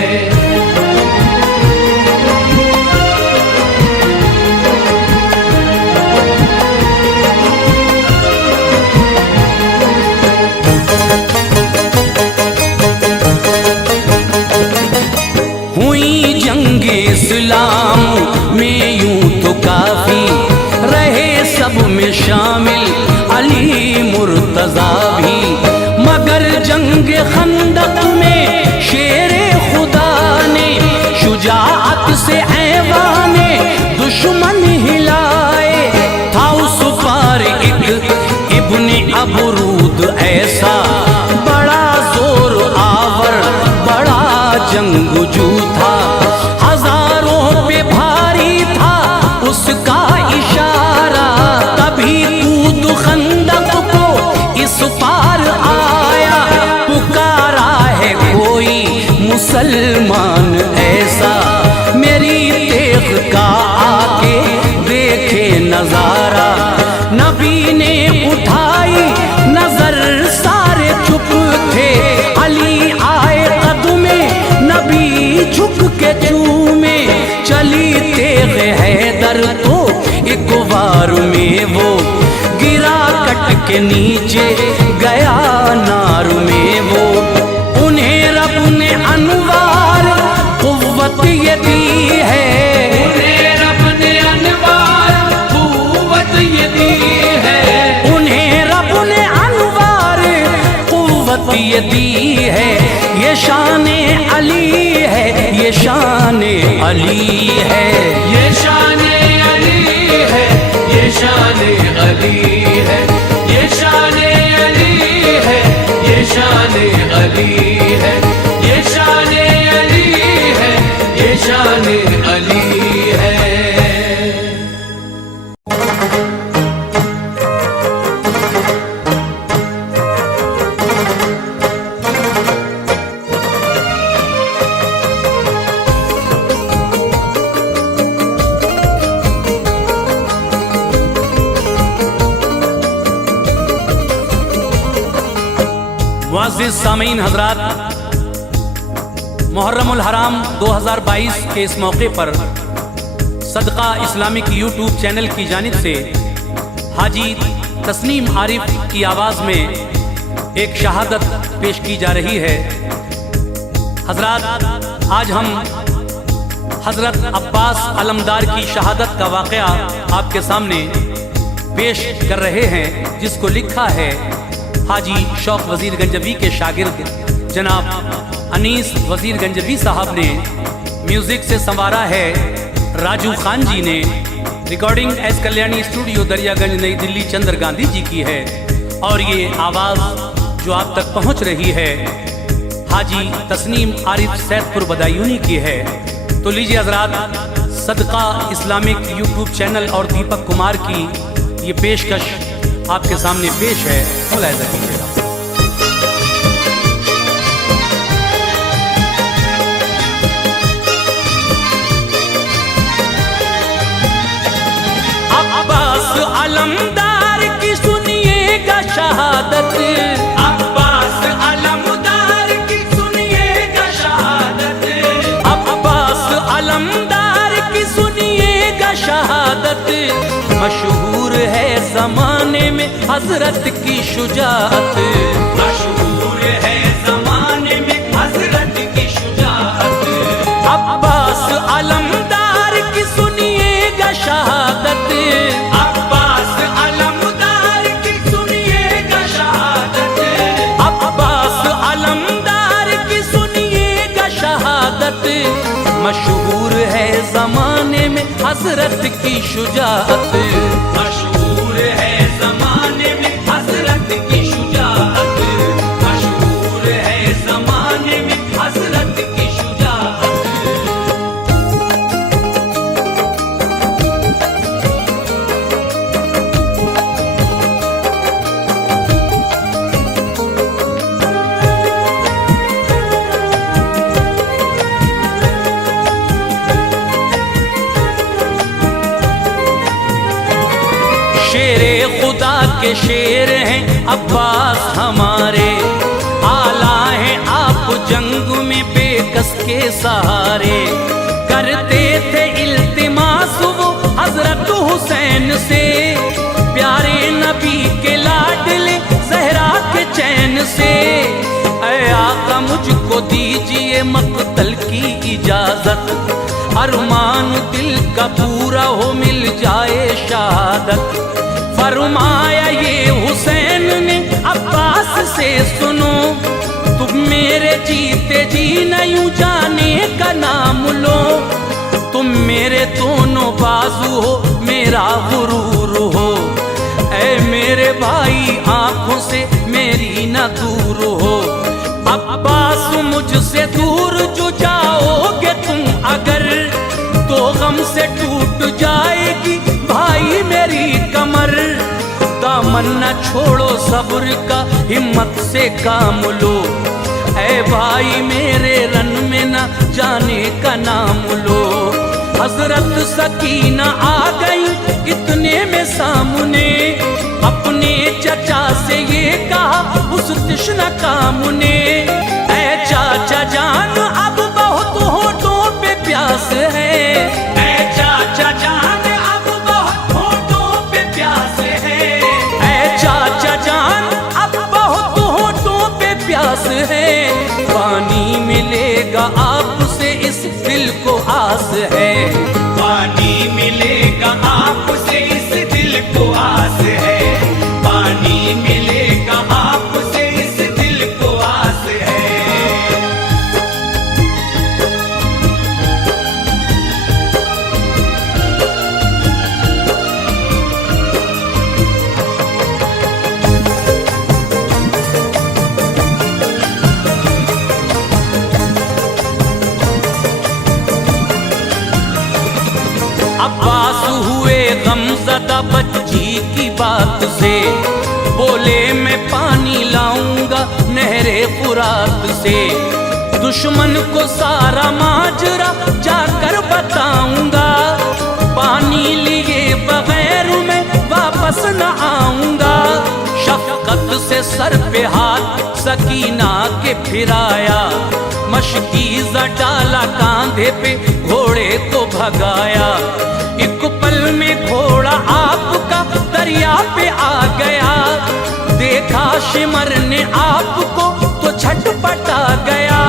हुई जंगे इस्लाम में यूं तो काफी, रहे सब में शामिल अली मुर्तज़ा भी। मगर जंग खंदक में शेरे खुदा ने शुजाअत से ऐवाने दुश्मन हिलाए। था उस पार एक इब्ने अबरूद ऐसा, बड़ा जोर आवर बड़ा जंगजू था। हजारों पे भारी था उसका इशारा, तभी कूद खंदक को इस पार आया। पुकारा है कोई मुसलमान ऐसा, मेरी तेग का आके देखे नजारा। नबी ने उठाई नजर सारे चुप थे, अली आए कदमे नबी झुक के चूमे। चली तेग हैदर तो एक बार में वो गिरा कट के नीचे गया नार में वो। उन्हें रब ने अनवार कुव्वत ये दी है, उन्हें रब ने अनवार कुव्वत ये दी है, उन्हें रब ने अनवार कुव्वत ये दी है। ये शाने अली है, ये शाने अली है, ये शाने अली है, ये शाने अली है, ये शाने अली है, ये शाने अली है, ये शाने अली है, ये शाने अली है। मुअज़्ज़िज़ सामीन हज़रात, मुहर्रमुल हराम 2022 के इस मौके पर सदका इस्लामिक यूट्यूब चैनल की जानिब से हाजी तस्नीम आरिफ की आवाज़ में एक शहादत पेश की जा रही है। हज़रात, आज हम हज़रत अब्बास अलमदार की शहादत का वाक़या आपके सामने पेश कर रहे हैं, जिसको लिखा है हाजी शौक वज़ीर गंजवी के शागिर्द जनाब अनीस वज़ीर गंजवी साहब ने, म्यूज़िक से संवारा है राजू खान जी ने, recording S Kalyani studio Daryaganj नई दिल्ली चंद्र गांधी जी की है, और ये आवाज़ जो आप तक पहुंच रही है हाजी तस्नीम आरिफ सैदपुर बदायूनी की है। तो लीजिए हज़रात, सदका इस्लामिक यूट्यूब चैनल और दीपक कुमार की ये पेशकश आपके सामने पेश है, मुलाहिज़ा कीजिएगा। अब्बास अलमदार की सुनिएगा शहादत, अब्बास अलमदार की सुनिएगा शहादत, अब्बास अलमदार की सुनिएगा शहादत, मशहूर है ज़माने में हज़रत की शुजाअत, मशहूर है ज़माने में हज़रत की शुजाअत। अब्बास अलमदार की सुनिएगा शहादत, अब्बास अलमदार की सुनिएगा शहादत, अब्बास अलमदार की सुनिएगा शहादत, मशहूर है ज़माने में हज़रत की शुजाअत, मशहूर है ज़माने में हज़रत की शुजाअत, मशहूर है ज़माने में हज़रत की शुजाअत। शेरे खुदा के शेर हैं अब्बास हमारे, आला हैं आप जंग में बेकस के सहारे, करते थे इल्तिमास वो हजरत हुसैन से, प्यारे नबी के लाडले ज़हरा के चैन से, ऐ आका मुझको दीजिए मक़तल की इजाज़त, अरमान दिल का पूरा हो मिल जाए शहादत, फरमाया ये हुसैन ने अब्बास से सुनो, तुम मेरे जीते जी न यूं जाने का नाम लो, तुम मेरे दोनों बाजू हो मेरा गुरूर हो, ऐ मेरे भाई आंखों से मेरी न दूर हो, अब्बास मुझसे दूर जो जाओगे तुम अगर, तो गम से टूट जाएगी भाई मेरी कमर, दामन न छोड़ो सब्र का हिम्मत से काम लो, ऐ भाई मेरे रन में न जाने का नाम लो, हजरत सकीना आ गई इतने में सामने, अपने चचा से ये कहा उस तृष्णा काम ने, ऐ चाचा जान अब बहुत होठों पे प्यास है, ऐ चाचा जान अब बहुत होठों पे प्यास है, ऐ चाचा जान अब बहुत होठों पे प्यास है, पानी मिलेगा आपसे इस दिल को आस है, पानी मिलेगा आपसे इस दिल को आस है, पानी मिलेगा आपसे इस दिल को आस है। अब्बास हुए गमज़दा बच्ची की बात से, बोले मैं पानी लाऊंगा नहरे फुरात से। दुश्मन को सारा माजरा जाकर बताऊंगा, पानी लिए बगैर मैं वापस न आऊंगा। शफकत से सर पे हाथ सकीना के फिराया, मशकीज़ा डाला कांधे पे घोड़े को भगाया। एक पल में घोड़ा आपका दरिया पे आ गया, देखा शिमर ने आपको तो छटपटा गया।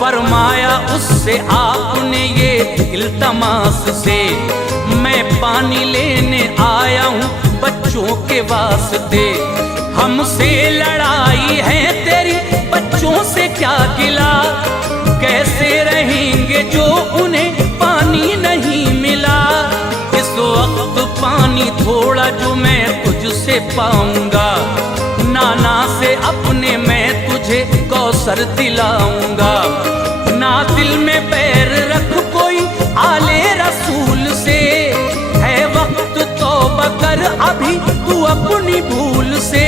फरमाया उससे आपने ये इल्तमास से, मैं पानी लेने आया हूँ बच्चों के वास्ते। हमसे लड़ाई है तेरी बच्चों से क्या गिला, कैसे रहेंगे जो उन्हें पानी नहीं मिला। इस वक्त पानी थोड़ा जो मैं तुझसे पाऊंगा, नाना से अपने मैं तुझे कौसर दिलाऊंगा। ना दिल में पैर रख कोई आले रसूल से, है वक्त तौबा कर अभी तू अपनी भूल से।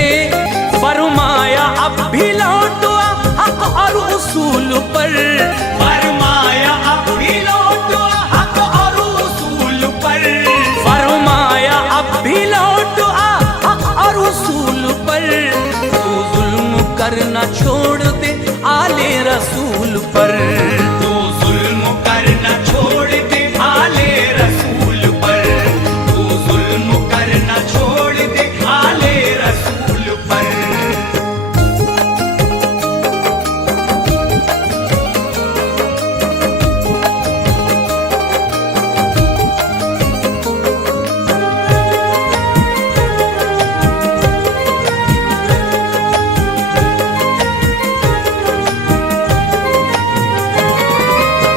फरमाया अब भी लौटो हक और उसूल पर, फरमाया अब भी लौटो हक और उसूल पर, फरमाया अब भी लौटो हक और उसूल पर। तू जुल्म करना छोड़ दे आले रसूल पर, तू जुल्म करना छोड़ दे आले रसूल पर, तू जुल्म करना छोड़ दे आले रसूल पर।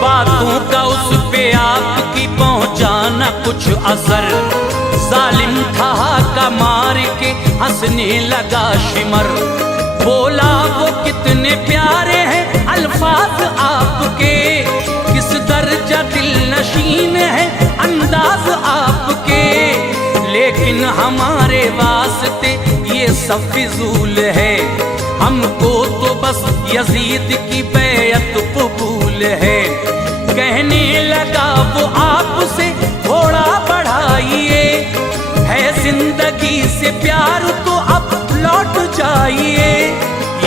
बातों का उस पे आपकी पहुंचाना कुछ असर, जालिम था का मार के हंसने लगा शिमर। बोला वो कितने प्यारे हैं अल्फाज आपके, किस दर्जा दिल नशीन है अंदाज आपके। लेकिन हमारे वास्ते ये सब फिजूल है, हमको तो बस यजीद की बैयत कबूल है। कहने लगा वो आपसे थोड़ा बढ़ाइए, है जिंदगी से प्यार तो अब लौट जाइए।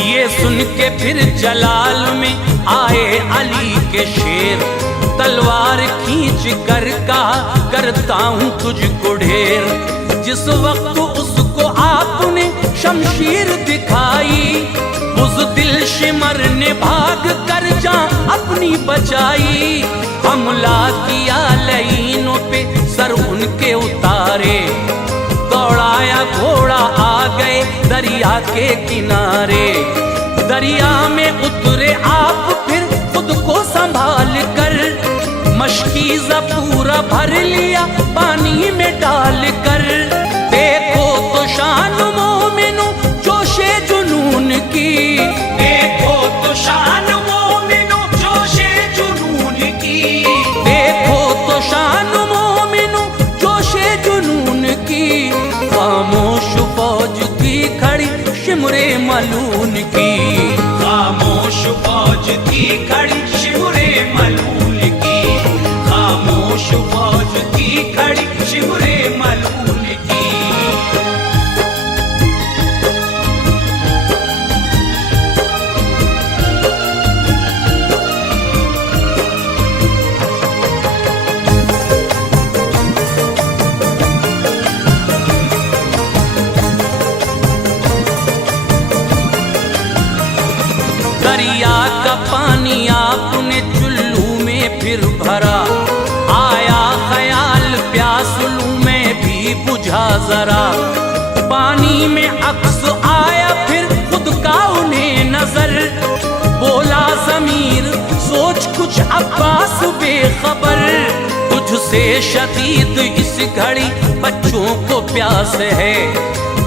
ये सुन के फिर जलाल में आए अली के शेर, तलवार खींच कर कहा करता हूँ तुझको ढेर। जिस वक्त उसको आपने शमशीर दिखाई, उस दिल शिमर ने भाग कर जान अपनी बचाई। हमला किया लईनों पे सर उनके उतारे, दौड़ाया घोड़ा आ गए दरिया के किनारे। दरिया में उतरे आप फिर खुद को संभाल कर, मशकीज़ा पूरा भर लिया पानी में डाल कर। देखो तो शान मोमिनो जोशे जुनून की, देखो तो शान मोमिनो जोशे जुनून की, देखो तो शान मोमिनो जोशे जुनून की। खामोश फौज थी खड़ी शिमरे मलून की, खामोश फौज थी खड़ी शिमरे मलून की, खामोश फौज थी खड़ी शिमरे मलून की। दरिया का पानी आपने चुल्लू में फिर भरा, आया ख्याल प्यास लूं मैं भी बुझा जरा। पानी में अक्स आया फिर खुद का उन्हें नजर, बोला ज़मीर सोच कुछ अब्बास बेखबर। तुझसे शदीद इस घड़ी बच्चों को प्यास है,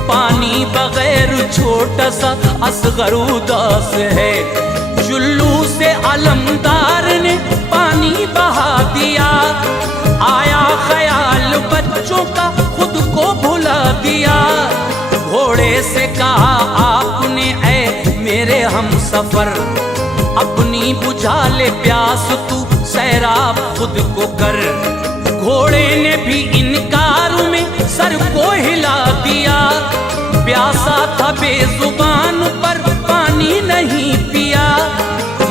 पानी बगैर छोटा सा असगर उदास है। चुल्लू से अलमदार ने पानी बहा दिया, आया ख्याल सफर। अपनी बुझा ले प्यास तू सैराब खुद को कर। घोड़े ने भी इनकार में सर को हिला दिया, प्यासा था बेजुबान पर पानी नहीं पिया।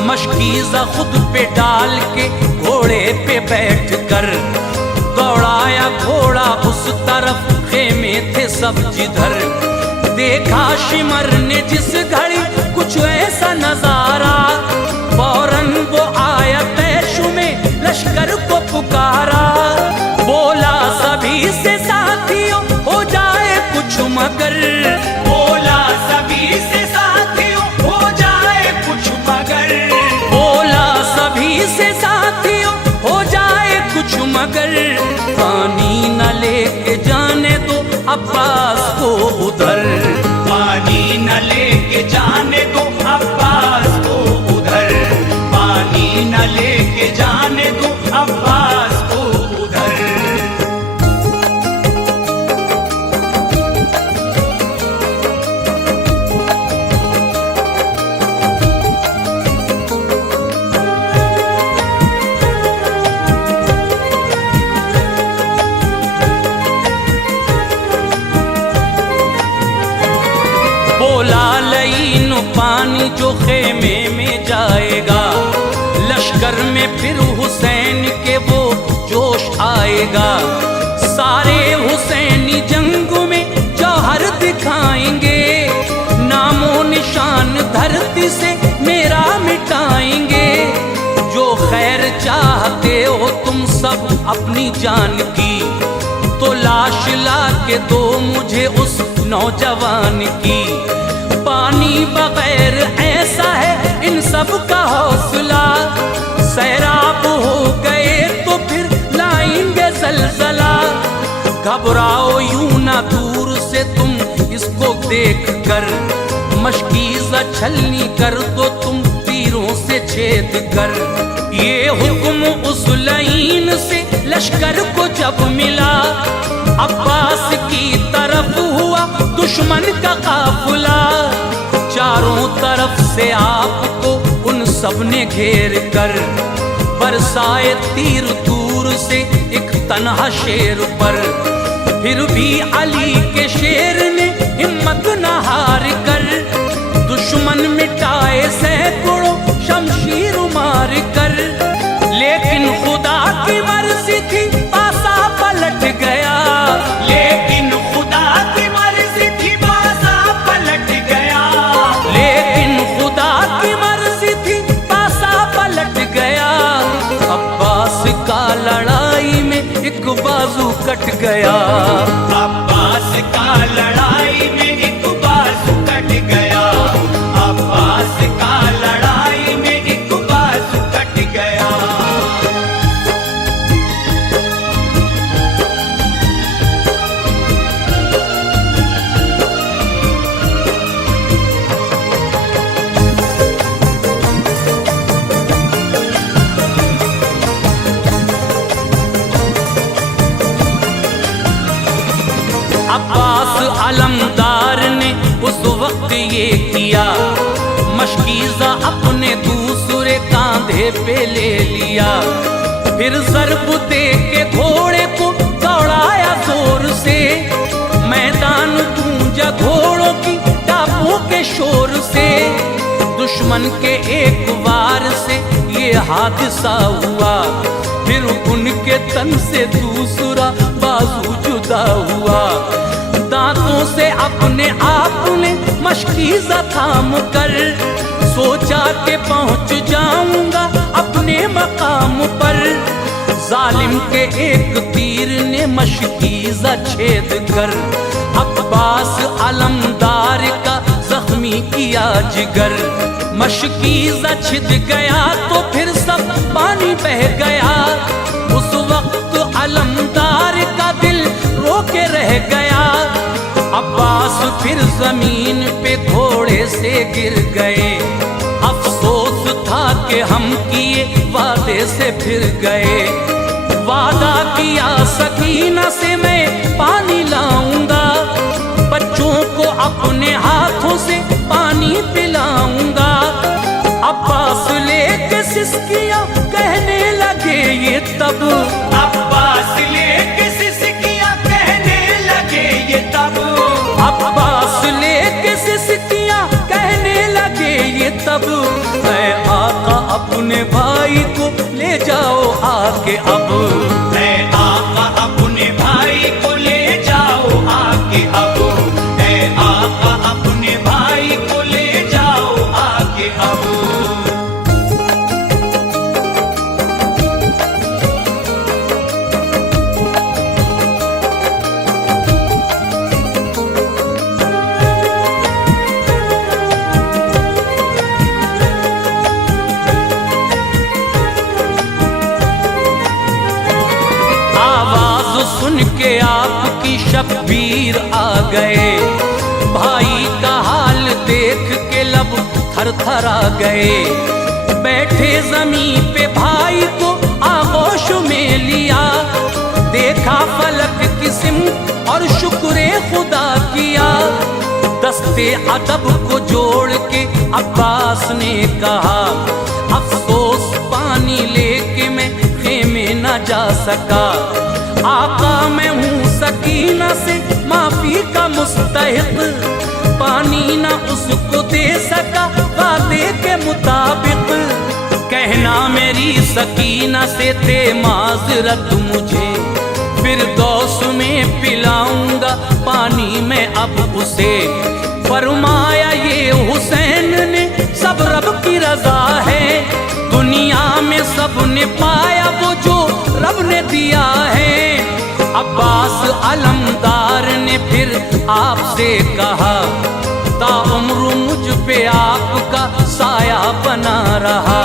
मशकीज़ा खुद पे डाल के घोड़े पे बैठ कर दौड़ाया घोड़ा उस तरफ, खेमे थे सब जिधर। देखा शिमर ने जिस घड़ी कुछ ऐसा नजारा, फौरन वो आया तैशु में लश्कर को पुकारा। बोला सभी से साथियों हो जाए कुछ मगर, बोला सभी से साथियों हो जाए कुछ मगर, बोला सभी से साथियों हो जाए कुछ मगर। पानी न लेके जाने दो अब्बास को उधर, पानी न लेके जाने दो अब्बास को उधर, पानी न लेके जाने दो अब्बास को उधर। बोला लईन पानी जो खेमे में जाएगा, लश्कर में फिर हुसैन के वो जोश आएगा। सारे हुसैनी जंग में जौहर दिखाएंगे, नामो निशान धरती से मेरा मिटाएंगे। जो खैर चाहते हो तुम सब अपनी जान की, तो लाश ला के दो मुझे उस नौजवान की। पानी बगैर ऐसा है इन सब का हौसला, सैराब हो गए तो फिर लाएंगे जलजला। घबराओ यूं ना दूर से तुम इसको देख कर, मशकीज़ा छलनी कर दो तुम तीरों से छेद कर। ये हुक्म उस लईन से लश्कर को जब मिला, अब्बास की तरफ हुआ दुश्मन का काफिला। चारों तरफ से आपको उन सब ने घेर कर, बरसाए तीर दूर से एक तन्हा शेर पर। फिर भी अली के शेर ने हिम्मत न हार कर, दुश्मन मिटाए सैकड़ों शमशीर मार कर। लेकिन खुदा की मर्जी थी पासा पलट गया, लेकिन खुदा की मर्जी थी पासा पलट गया, लेकिन खुदा की मर्जी थी पासा पलट गया। अब्बास का लड़ाई में एक बाजू कट गया, अब्बास का लड़ाई में एक बाजू कट गया, अब्बास का लड़ाई में एक बाजू कट गया। अब्बास अलमदार ने उस वक्त ये किया, मशकीज़ा अपने दूसरे कांधे पे ले लिया। फिर ज़रब दे के घोड़े को दौड़ाया जोर से, मैदान गूंजा घोड़ों की टापों के शोर से। दुश्मन के एक वार से ये हादसा हुआ, फिर उनके तन से दूसरा बाजू जुदा हुआ। दांतों से अपने आप ने मशकीज़ा थाम कर, सोचा के पहुंच जाऊंगा अपने मकाम पर। जालिम के एक तीर ने मशकीज़ा छेद कर, अब्बास अलमदार का जख्मी किया जिगर। मशकीज़ा छिद गया तो फिर सब पानी बह गया, उस वक्त अलमदार का दिल रो के रह गया। अब्बास फिर जमीन पे घोड़े से गिर गए, अफसोस था कि हम किए वादे से फिर गए। वादा किया सकीना से मैं पानी लाऊंगा, बच्चों को अपने हाथों से पानी पिलाऊंगा। सिसकियां कहने लगे ये तब, अब्बास लेके सिसकियां कहने लगे ये तब, अब्बास लेके सिसकियां कहने लगे ये तब, ऐ आका अपने भाई को ले जाओ आके अब, ऐ आका अपने भाई को ले जाओ आके अब, ऐ आका अपने भाई को ले जाओ आके अब। सुन के आपकी शब्बीर आ गए, भाई का हाल देख के लब थर थर आ गए, बैठे जमीन पे भाई को आगोश में लिया, देखा फलक किस्म और शुक्र खुदा किया, दस्ते अदब को जोड़ के अब्बास ने कहा, अफसोस पानी लेके मैं खेमे न जा सका, आका मैं हूँ सकीना से माफी का मुस्तहिक, पानी ना उसको दे सका वादे के मुताबिक, कहना मेरी सकीना से दे माजरत मुझे, फिर दौस में पिलाऊंगा पानी मैं अब उसे, फरमाया ये हुसैन ने सब रब की रजा है, दुनिया में सब ने पाया वो जो रब ने दिया है, अब्बास अलमदार ने फिर आपसे कहा, ताउम्र मुझ पे आपका साया बना रहा,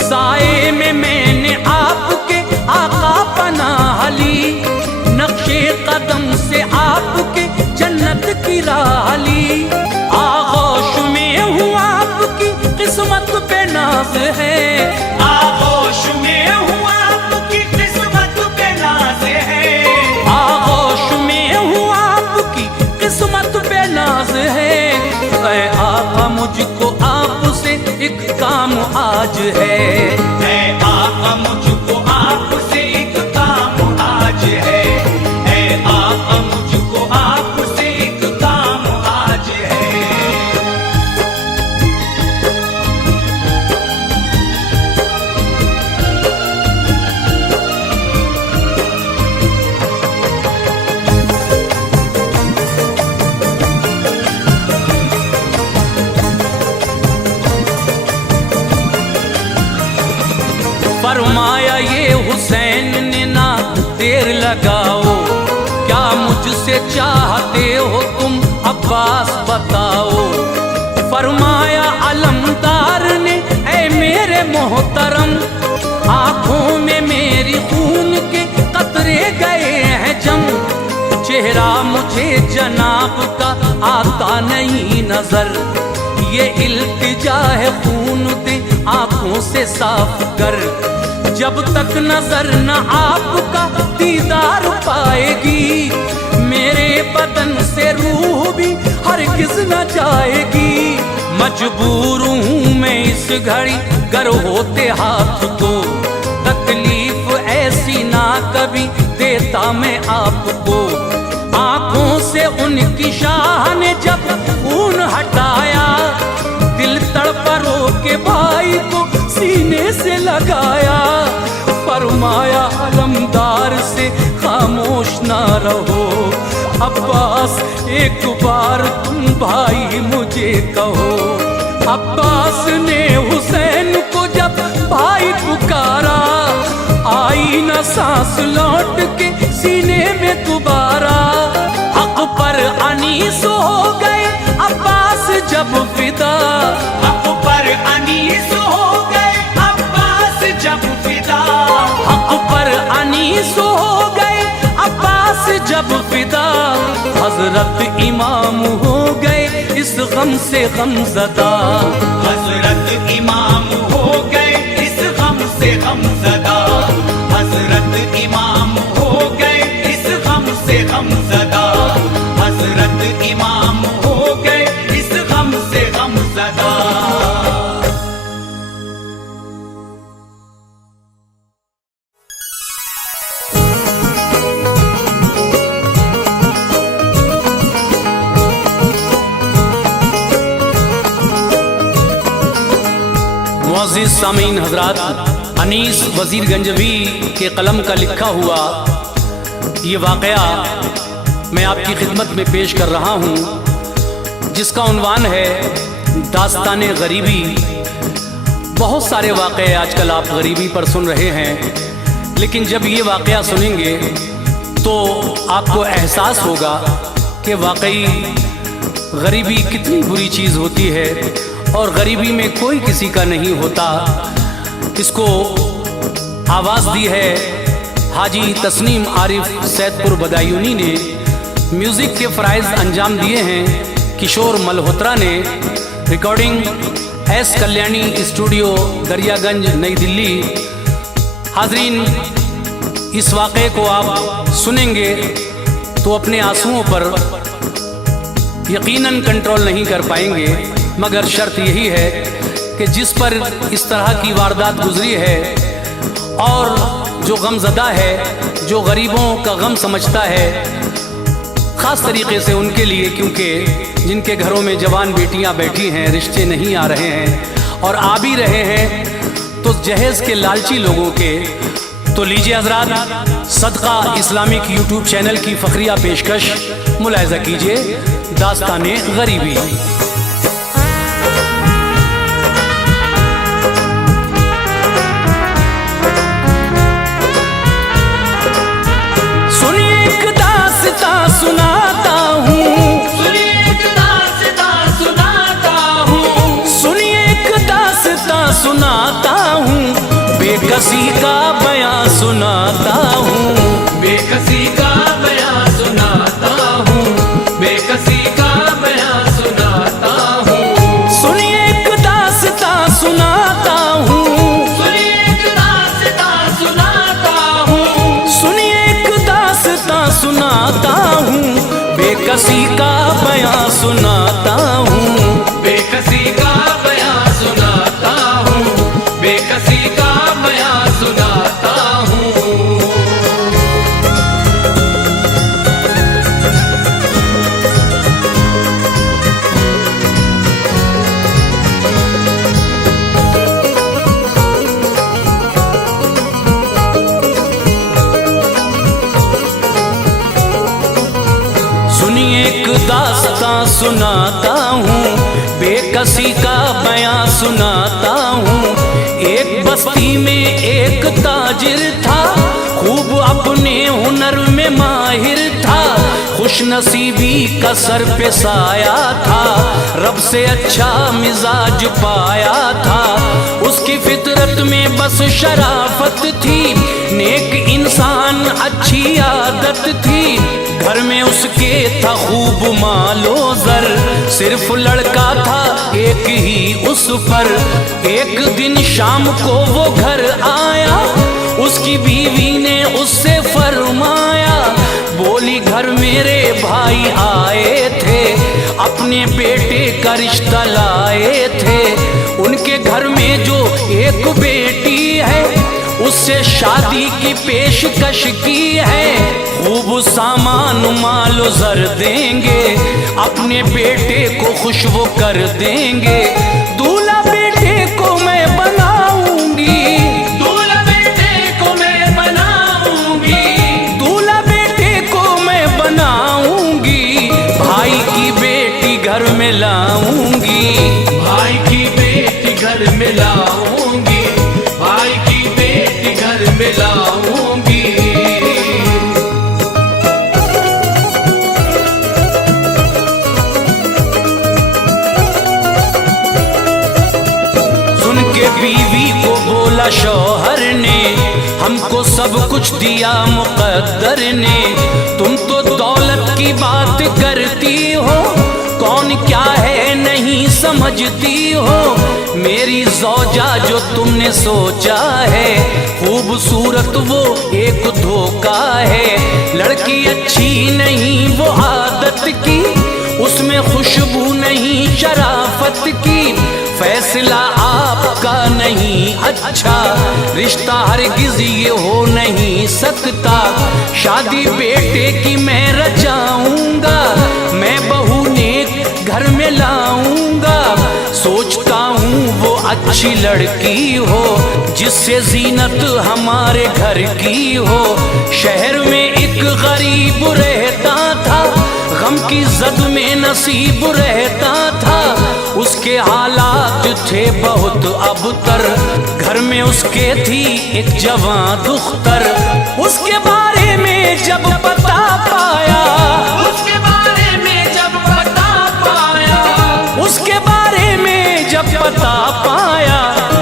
साए में मैंने आपके आका पनाह ली, नक्शे कदम से आपके जन्नत की राह ली, आगोश में हूँ आपकी किस्मत पे नाज है, आगोश में हूँ आपकी किस्मत पे नाज है, आगोश में हूँ आपकी किस्मत पे नाज है, ऐ आका मुझको आपसे एक काम आज है, ऐ आका मुझको आपसे एक काम आज है, ऐ आका मुझको आपसे एक काम आज है। फरमाया ये हुसैन ने ना देर लगाओ, क्या मुझसे चाहते हो तुम अब्बास बताओ, फरमाया अलमदार ने ऐ मेरे मोहतरम, आंखों में मेरी खून के कतरे गए हैं जम, चेहरा मुझे जनाब का आता नहीं नजर, ये इल्तिजा है खून दे आंखों से साफ कर, जब तक नजर न आपका दीदार पाएगी, मेरे बदन से रूह भी हरगिज न जाएगी, मजबूर हूँ मैं इस घड़ी गर होते हाथ तो, तकलीफ ऐसी ना कभी देता मैं आपको, आंखों से उनकी शाह ने जब खून हटाया, दिल तड़पा रो के भाई को सीने से लगाया, फरमाया अलमदार से खामोश ना रहो, अब्बास एक बार तुम भाई मुझे कहो, अब्बास ने हुसैन को जब भाई पुकारा, आई न सांस लौट के सीने में दोबारा, हक पर अनीस हो गए अब्बास जब फिदा, हक पर अनीस हो गए अब्बास जब फिदा, हक पर अनीस हो गए अब्बास जब फिदा, हजरत इमाम हो गए इस गम से गमज़दा, हजरत इमाम हो गए इस गम से गमज़दा, हजरत इमाम हो गए इस गम से गमज़दा, हजरत इमाम हो गए इस गम से गमज़दा। मोअज़्ज़िज़ सामीन हज़रात, अनीस वज़ीर गंजवी के कलम का लिखा हुआ ये वाक़या मैं आपकी खिदमत में पेश कर रहा हूँ, जिसका उन्वान है दास्ताने गरीबी। बहुत सारे वाक़े आजकल आप गरीबी पर सुन रहे हैं, लेकिन जब ये वाक़या सुनेंगे तो आपको एहसास होगा कि वाकई गरीबी कितनी बुरी चीज़ होती है और गरीबी में कोई किसी का नहीं होता। इसको आवाज़ दी है हाजी तस्नीम आरिफ सैदपुर बदायूनी ने, म्यूज़िक के फ़राइज़ अंजाम दिए हैं किशोर मल्होत्रा ने, recording S Kalyani studio Daryaganj नई दिल्ली। हाज़रीन, इस वाक़े को आप सुनेंगे तो अपने आंसुओं पर यकीनन कंट्रोल नहीं कर पाएंगे, मगर शर्त यही है कि जिस पर इस तरह की वारदात गुजरी है और जो गमज़दा है, जो गरीबों का गम समझता है, ख़ास तरीके से उनके लिए, क्योंकि जिनके घरों में जवान बेटियां बैठी हैं, रिश्ते नहीं आ रहे हैं और आ भी रहे हैं तो जहेज़ के लालची लोगों के। तो लीजिए हज़रात, सदका इस्लामिक यूट्यूब चैनल की फ़खरिया पेशकश मुलाहिज़ा कीजिए, दास्ताने गरीबी। सुनिए एक दास्तां सुनाता हूँ, सुनिए एक दास्तां सुनाता हूँ, सुनिए एक दास्तां सुनाता हूँ, बेकसी का बयां सुनाता हूँ, बेकसी का बयां सुनाता हूँ, बेकसी का बयां सुनाता हूँ। सुनिए एक दास्तां सुनाता हूँ, सुनिए एक दास्तां सुनाता हूँ, सुनिए एक दास्तां सुनाता हूँ, बेकसी का बयां सुनाता हूँ, बेकसी का बयां सुनाता हूँ, बेकसी का बयां सुनाता हूँ। सुनिए एक दास्तां सुनाता हूँ, बेकसी का बयां सुनाता हूँ। एक बस्ती में एक ताजिर था, खूब अपने हुनर में माहिर था, खुशनसीबी का सर पे साया था, रब से अच्छा मिजाज पाया था। उसकी फितरत में बस शराफत थी, नेक इंसान अच्छी आदत थी, घर में उसके था खूब मालो जर, सिर्फ लड़का था एक ही उस पर। एक दिन शाम को वो घर आया, उसकी बीवी ने उससे फरमाया, बोली घर मेरे भाई आए थे, अपने बेटे का रिश्ता लाए थे, उनके घर में जो एक बेटी है उससे शादी की पेशकश की है, खूब सामान मालो जर देंगे, अपने बेटे को खुश वो कर देंगे, दूल्हा बेटे को मैं बनाऊंगी, दूल्हा बेटे को मैं बनाऊंगी, दूल्हा बेटे को मैं बनाऊंगी, भाई की बेटी घर में लाऊंगी, भाई की बेटी घर में लाऊंगी, भाई की बेटी घर में लाऊंगी। सुन के बीवी को बोला शौहर ने, हमको सब कुछ दिया मुकद्दर ने, तुम तो दौलत की बात करती हो, कौन क्या है नहीं समझती हो, मेरी ज़ौजा जो तुमने सोचा है, खूबसूरत वो एक धोखा है, लड़की अच्छी नहीं वो आदत की, उसमें खुशबू नहीं शराफत की, फैसला आपका नहीं अच्छा, रिश्ता हरगिज़ ये हो नहीं सकता, शादी बेटे की मैं रचाऊंगा, मैं बहू नेक घर में लाऊंगा, सोचता हूँ वो अच्छी लड़की हो, जिससे जीनत हमारे घर की हो। शहर में एक गरीब रहता था, गम की जद में नसीब रहता था। उसके हालात थे बहुत अबतर, घर में उसके थी एक जवान दुख्तर। उसके बारे में जब पता पाया, उसके बारे में जब पता पाया, उसके बारे में जब पता पाया,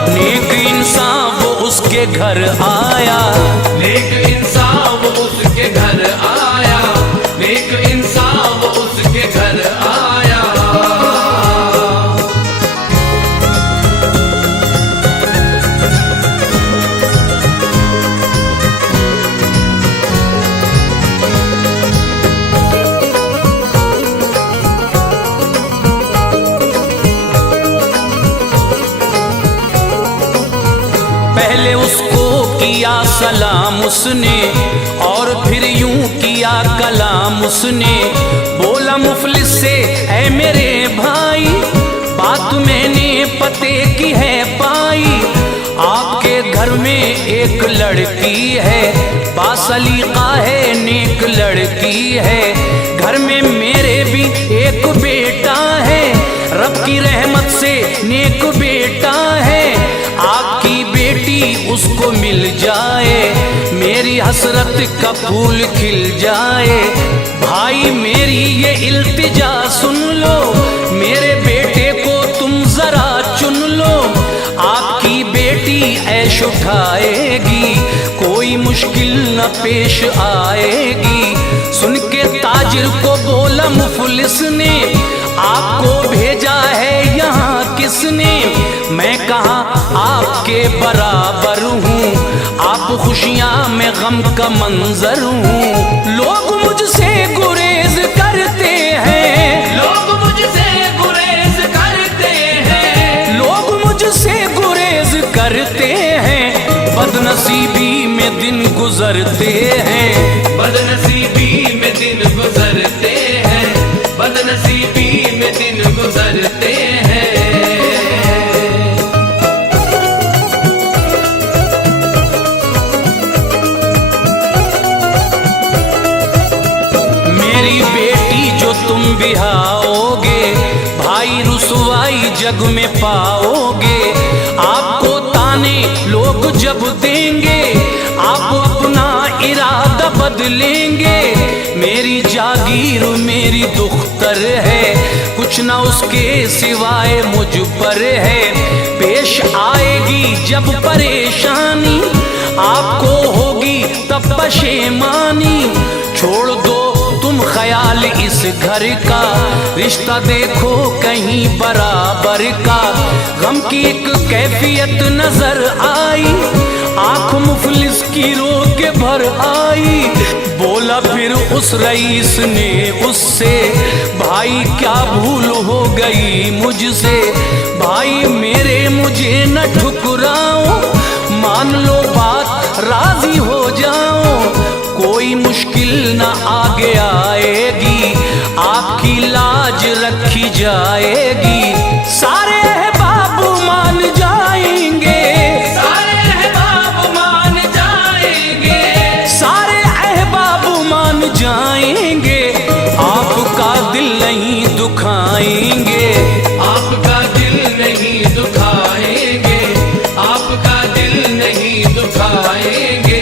नेक इंसान वो उसके घर आया। नेक इंसान वो उसके घर आया, नेक इंसान वो उसके घर आया। पहले उसको किया सलाम उसने, और फिर यूं किया कलाम उसने। बोला मुफलिस से ऐ मेरे भाई, बात मैंने पते की है पाई। आपके घर में एक लड़की है, बासलीका है, नेक लड़की है। घर में मेरे भी एक बेटा है, रब की रहमत से नेक बेटा है। आपकी बेटी उसको मिल जाए, मेरी हसरत का फूल खिल जाए। भाई मेरी ये इल्तिजा सुन लो, मेरे बेटे को तुम जरा चुन लो। आपकी बेटी ऐश उठाएगी, कोई मुश्किल न पेश आएगी। सुन के ताजिर को बोला मुफलिस ने, आपको भेजा है यहाँ किसने? मैं कहा आपके बराबर हूँ, आप खुशियाँ में गम का मंजर हूँ। लोग मुझसे गुरेज करते हैं, लोग मुझसे गुरेज करते हैं, लोग मुझसे गुरेज करते हैं। बदनसीबी में दिन गुजरते हैं, बदनसीबी में दिन गुजरते हैं, बदनसीबी में दिन गुजरते हैं। मेरी बेटी जो तुम बिहाओगे, भाई रुसवाई जग में पाओगे। आपको ताने लोग जब देंगे, आप अपना इरादा बदलेंगे। मेरी जागीर मेरी दुख्तर है, कुछ ना उसके सिवाय मुझ पर है। पेश आएगी जब परेशानी, आपको होगी तब पशेमानी। छोड़ दो तुम ख्याल इस घर का, रिश्ता देखो कहीं बराबर का। गम की एक कैफियत नजर आई, आंख मुफलिस की रो के भर आई। बोला फिर उस रईस ने उससे, भाई क्या भूल हो गई मुझसे। भाई मेरे मुझे न ठुकराओ, मान लो बात राजी हो जाओ। कोई मुश्किल न आगे आएगी, आपकी लाज रखी जाएगी। सारे अहबाब मान जाएंगे, सारे अहबाब मान जाएंगे, सारे अहबाब मान जाएंगे। आपका दिल नहीं दुखाएंगे, आपका दिल नहीं दुखाएंगे, आपका दिल नहीं दुखाएंगे।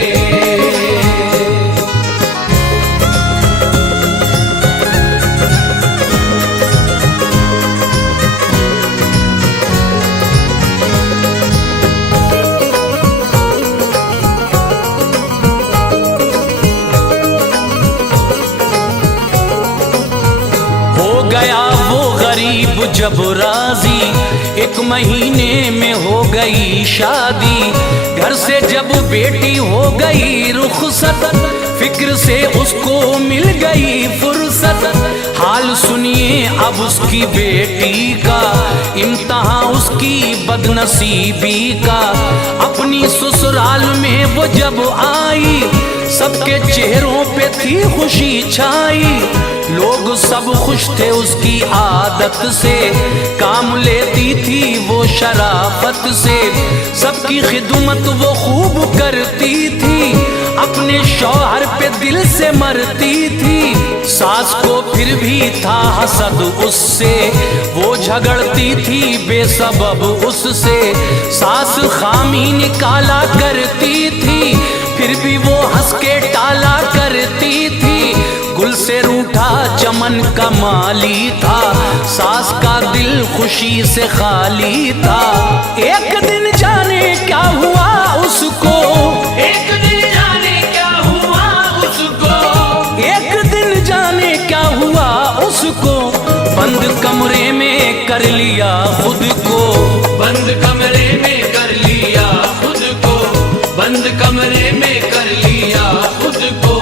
जब राजी, एक महीने में हो गई शादी। घर से जब बेटी हो गई रुखसत, फिक्र से उसको मिल गई फुर्सत। हाल सुनिए अब उसकी बेटी का, इम्तहान उसकी बदनसीबी का। अपनी ससुराल में वो जब आई, सबके चेहरों पे थी खुशी छाई, लोग सब खुश थे उसकी आदत से, काम लेती थी वो शराफत से, सबकी खिदमत वो खूब करती थी, अपने शौहर पे दिल से मरती थी। सास को फिर भी था हसद उससे, वो झगड़ती थी बेसबब उससे, सास खामी निकाला करती थी, फिर भी वो हंस के टाला करती थी। गुल से रूठा चमन का माली था, सास का दिल खुशी से खाली था। एक दिन जाने क्या हुआ उसको, एक दिन जाने क्या हुआ उसको, एक दिन जाने क्या हुआ उसको, बंद कमरे में कर लिया खुद को, बंद कमरे में कर लिया खुद को, बंद कमरे में कर लिया खुद को।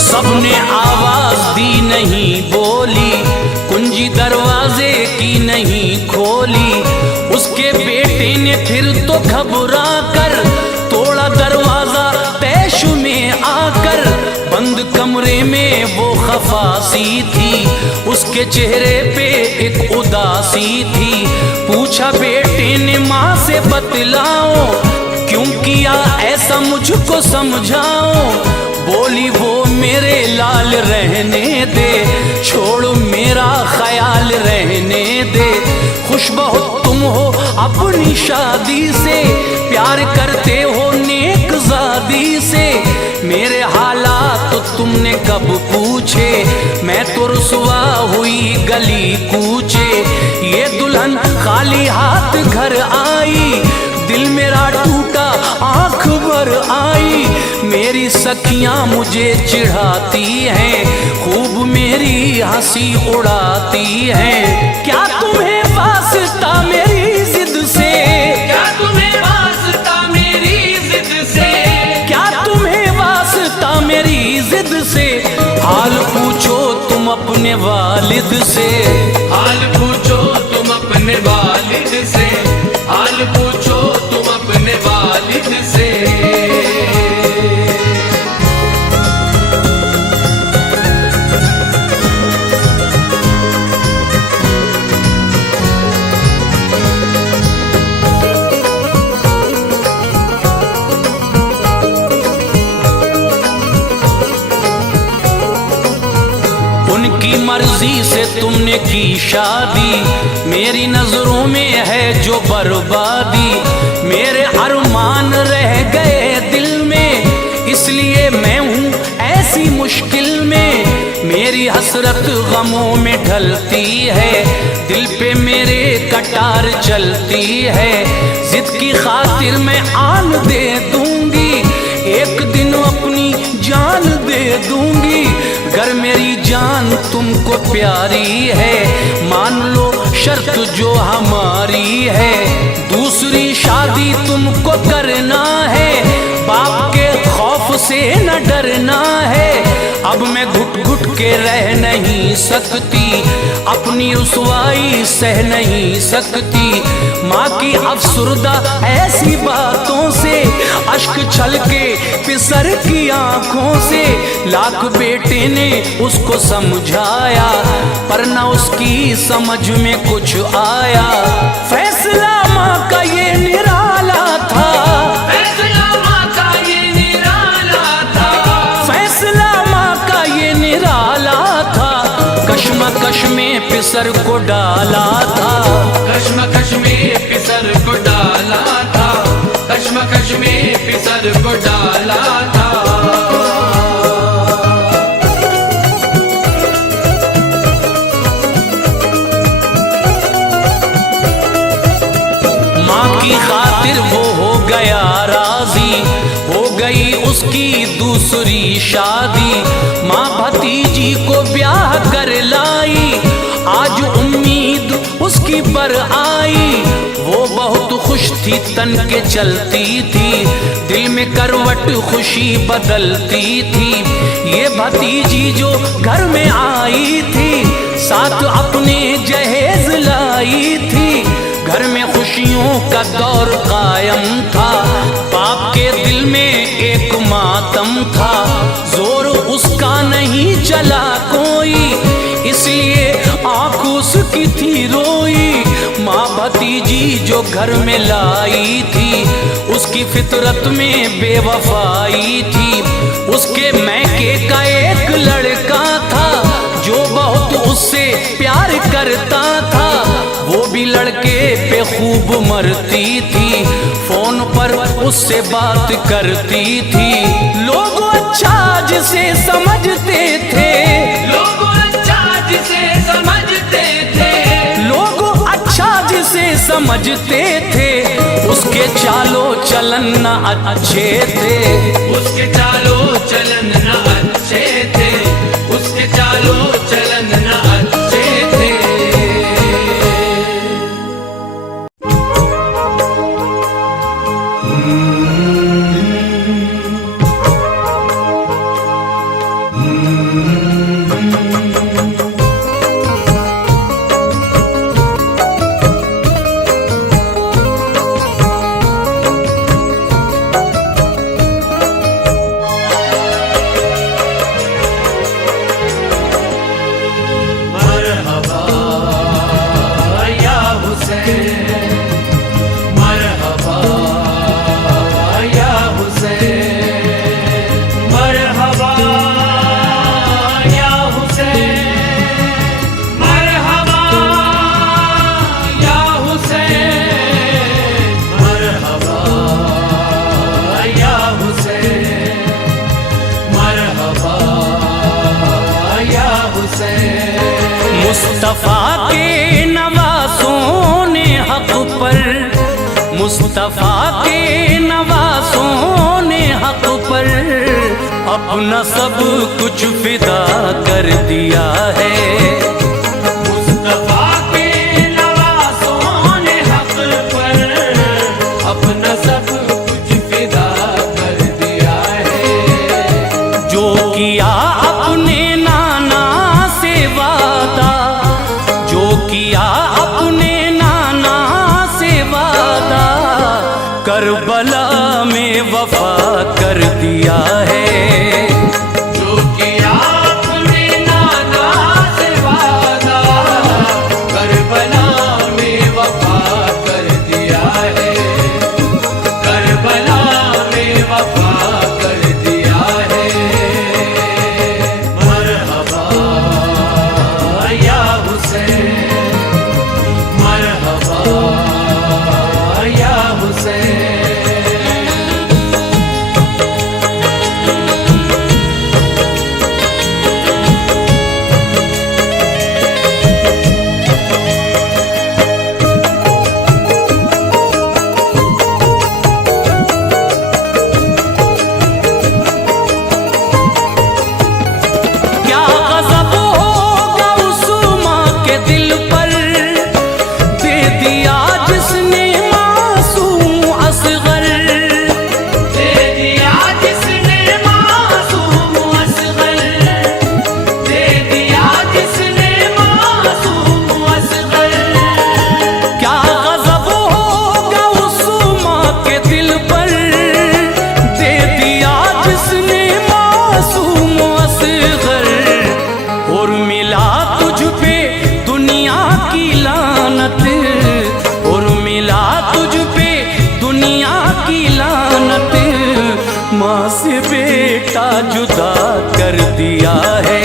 सबने आवाज दी नहीं बोली, कुंजी दरवाजे की नहीं खोली, उसके बेटे ने फिर तो घबरा कर तोड़ा दरवाजा तैश में आकर, बंद कमरे में वो खफासी थी, उसके चेहरे पे एक उदासी थी। पूछा बेटे ने माँ से बतलाओ, क्यों किया ऐसा मुझको समझाओ, बोली वो मेरे लाल रहने दे, छोड़ मेरा ख्याल रहने दे, खुश बहुत तुम हो अपनी शादी से, प्यार करते हो नेक ज़ादी से, मेरे हालात तो तुमने कब पूछे, मैं तो रुसवा हुई गली कूचे, ये दुल्हन खाली हाथ घर आई, दिल मेरा टूटा आंख भर आई, मेरी सखियां मुझे चिढ़ाती हैं, खूब मेरी हंसी उड़ाती हैं। क्या तुम्हें वास्ता मेरी जिद से, क्या तुम्हें वास्ता मेरी जिद से, क्या तुम्हें वास्ता मेरी जिद से, हाल पूछो तुम अपने वालिद से, हाल पूछो तुम अपने वालिद से, हाल पूछो तुम अपने वालिद से। उनकी मर्जी से तुमने की शादी, मेरी नजरों में है जो बर्बादी, मेरे अरमान रह गए दिल में, इसलिए मैं हूँ ऐसी मुश्किल में, मेरी हसरत गमों में ढलती है, दिल पे मेरे कटार चलती है, जिद की खातिर मैं आन दे दूंगी, एक दिन अपनी जान दे दूंगी, अगर मेरी जान तुमको प्यारी है, मान लो शर्त जो हमारी है, दूसरी शादी तुमको करना है, बाप के खौफ से न डरना है, अब मैं घुट घुट के रह नहीं सकती, अपनी रुसवाई सह नहीं सकती, माँ की अफसुर्दा ऐसी बातों से, अश्क छलके पिसर की आंखों से, लाख बेटे ने उसको समझाया, पर न उसकी समझ में कुछ आया, फैसला माँ का ये निराला था, फैसला माँ का ये निराला था, फैसला माँ का ये निराला था, कश्मकश में पिसर को डाला था, कश्मकश में पिसर को डाला था, कश्मकश में पिसर को डाला था। माँ की खातिर वो हो गया राजी, हो गई उसकी दूसरी शादी, माँ भतीजी को ब्याह कर लाई, आज उम्मीद उसकी पर आई, वो बहुत खुश थी तन के चलती थी, दिल में करवट खुशी बदलती थी, ये भतीजी जो घर में आई थी, साथ अपने का दौर कायम था, बाप के दिल में एक मातम था, जोर उसका नहीं चला कोई, इसलिए आँख उसकी थी रोई। माँ भतीजी जो घर में लाई थी, उसकी फितरत में बेवफाई थी। उसके मैके का एक लड़का था, जो बहुत उससे प्यार करता था, वो भी लड़के पे खूब मरती थी, फोन पर उससे बात करती थी। लोग अच्छा जिसे समझते थे, लोग अच्छा जिसे समझते थे, लोग अच्छा जिसे समझते थे, उसके चालो चलन न अच्छे थे, उसके चालो चलन न अच्छे थे, उसके चालो चलन न अच्छे थे। मुस्तफा के नवासों ने हक पर, मुस्तफा के नवासों ने हक पर अपना सब कुछ फिदा कर दिया है। मुस्तफा के नवासों ने हक पर अपना सब कुछ फिदा कर दिया है। जो किया अपने नाना से वादा, जो किया अपने नाना से वादा, करबला में वफा कर दिया है। जो किया अपने नाना से वादा, करबला में वफा कर दिया है, करबला में वफा कर दिया है। मरहबा या हुसैन, मरहबा या हुसैन। क्या गज़ब होगा उस माँ के दिल पर, दे दिया जिसने मासूम असग़र, दे दिया जिसने मासूम असग़र, दे दिया जिसने मासूम असग़र। क्या गज़ब होगा उस माँ के दिल पर, दे दिया जिसने मासूम असग़र। और मिला तुझ पे दुनिया की लानत, और मिला तुझ पे दुनिया की लानत, माँ से बेटा जुदा कर दिया है।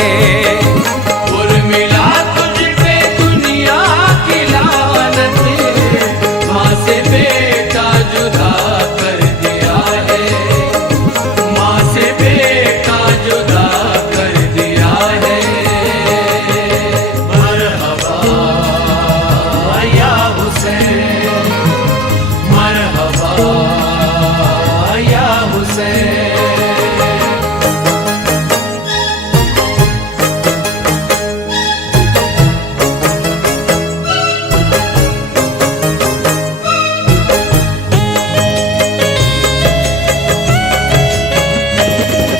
और मिला तुझ पे दुनिया की लानत, माँ से बेटा जुदा कर दिया है, माँ से बेटा जुदा कर दिया है। मरहबा या हुसैन, मरहबा या हुसैन।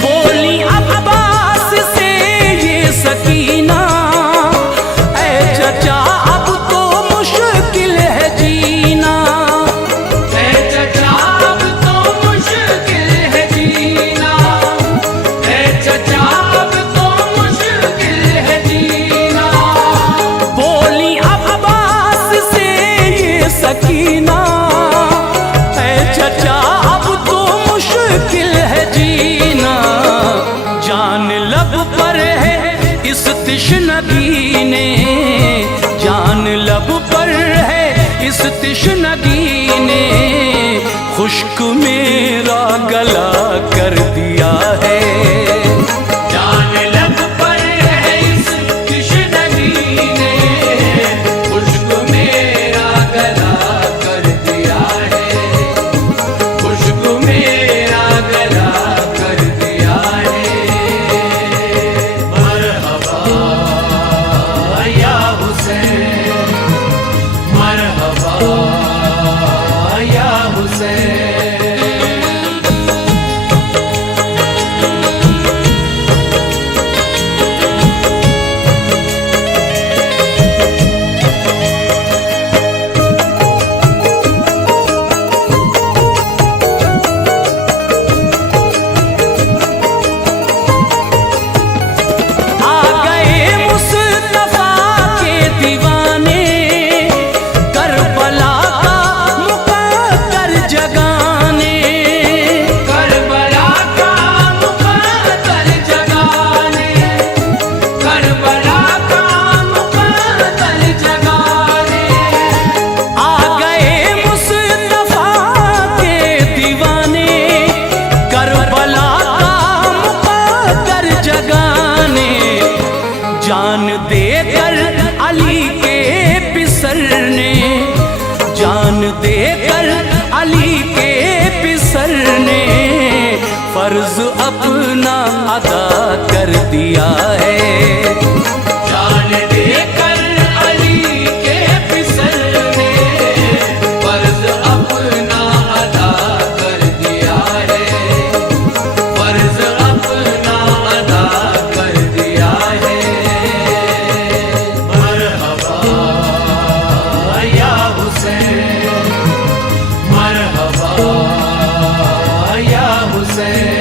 बोली अब्बास से ये सकीना, ऐ चचा अब तो मुश्किल है जीना। इस तिश्नगी ने खुश्क मेरा गला कर दिया है। जान लब पर है इस तिश्नगी ने खुश्क मेरा गला कर दिया है, खुश्क मेरा गला कर दिया है। मरहबा या हुसैन, मरहबा या हुसैन। जान देकर अली के पिसरने, जान देकर अली के पिसरने फर्ज अपना अदा कर दिया है। जान देकर अली के पिसरने फर्ज अपना अदा कर दिया है, फर्ज अपना अदा कर दिया है। मरहबा या हुसैन, मरहबा या हुसैन।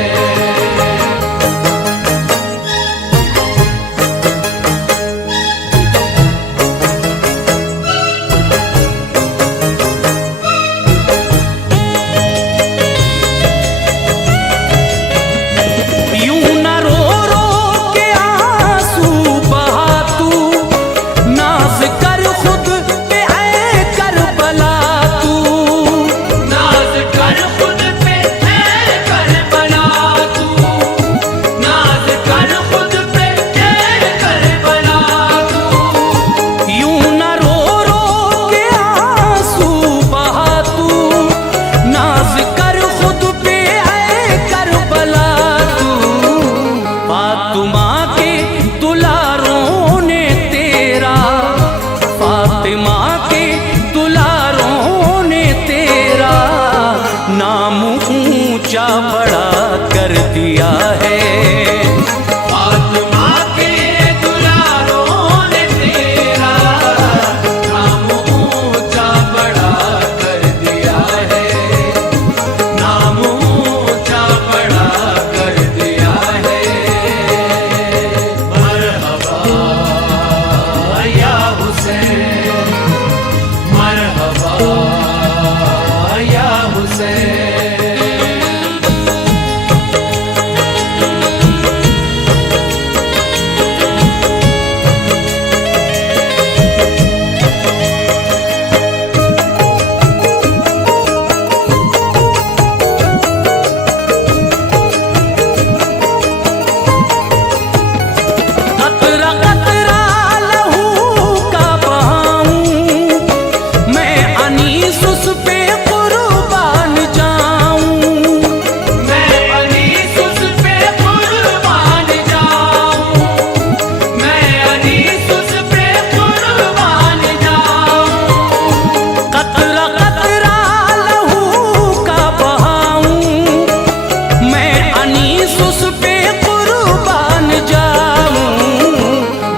ऊंचा बड़ा कर दिया है। फातिमा के दुलारों ने तेरा नाम ऊंचा बड़ा कर दिया है, नाम ऊंचा बड़ा कर दिया है। मरहबा या हुसैन, मरहबा या हुसैन।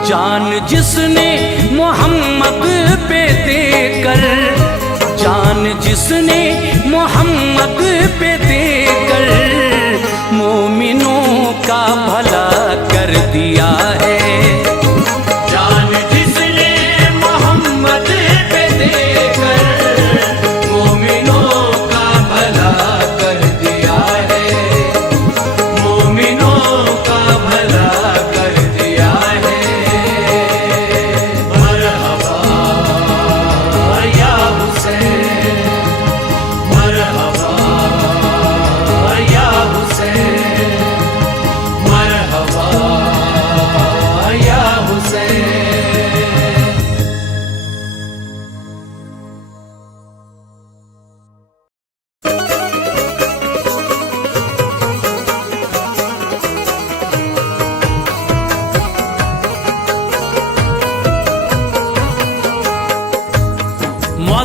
जान जिसने मोहम्मद पे देकर, जान जिसने मोहम्मद पे देकर मोमिनों का भला कर दिया है। जान जिसने मोहम्मद पे देकर मोमिनों का भला कर दिया है, मोमिनों का भला कर दिया है। मरहबा या हुसैन,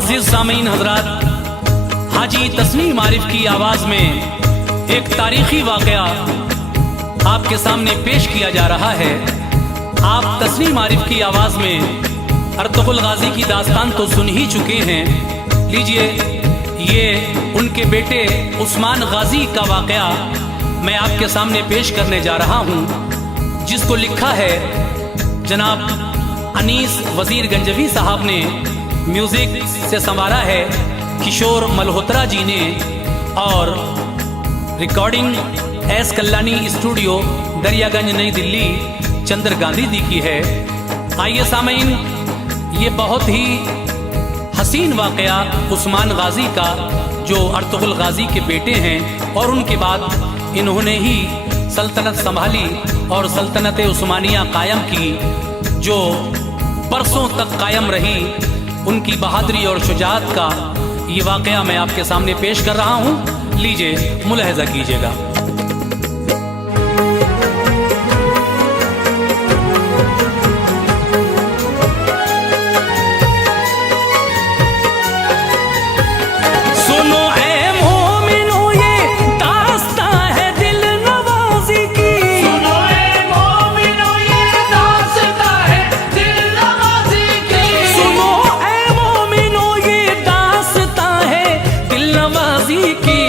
मुअज़्ज़िज़ सामीन हज़रात, हाजी तस्नीम आरिफ की आवाज़ में एक तारीखी वाक़या आपके सामने पेश किया जा रहा है। आप तस्नीम आरिफ की आवाज़ में अर्तुग़रुल गाज़ी की दास्तान तो सुन ही चुके हैं। लीजिए, ये उनके बेटे उस्मान गाज़ी का वाक़या मैं आपके सामने पेश करने जा रहा हूँ, जिसको लिखा है जनाब अनीस वज़ीर गंजवी साहब ने, म्यूज़िक से संवारा है किशोर मल्होत्रा जी ने, और रिकॉर्डिंग एस कल्लानी स्टूडियो दरियागंज नई दिल्ली चंद्र गांधी दी की है। आइए सामीन, ये बहुत ही हसीन वाक़या उस्मान गाज़ी का, जो अर्तुग़रुल गाज़ी के बेटे हैं और उनके बाद इन्होंने ही सल्तनत संभाली और सल्तनत उस्मानिया कायम की, जो बरसों तक कायम रही। उनकी बहादुरी और शुजाअत का ये वाक़या मैं आपके सामने पेश कर रहा हूँ। लीजिए, मुलाहिज़ा कीजिएगा। सुनो ऐ मोमिनो, ये दास्तां है दिल नवाज़ी की। सुनो ए मोमिनो, ये दास्तां है दिल नवाज़ी की। सुनो ऐ मोमिनो, ये दास्तां है दिल नवाज़ी की।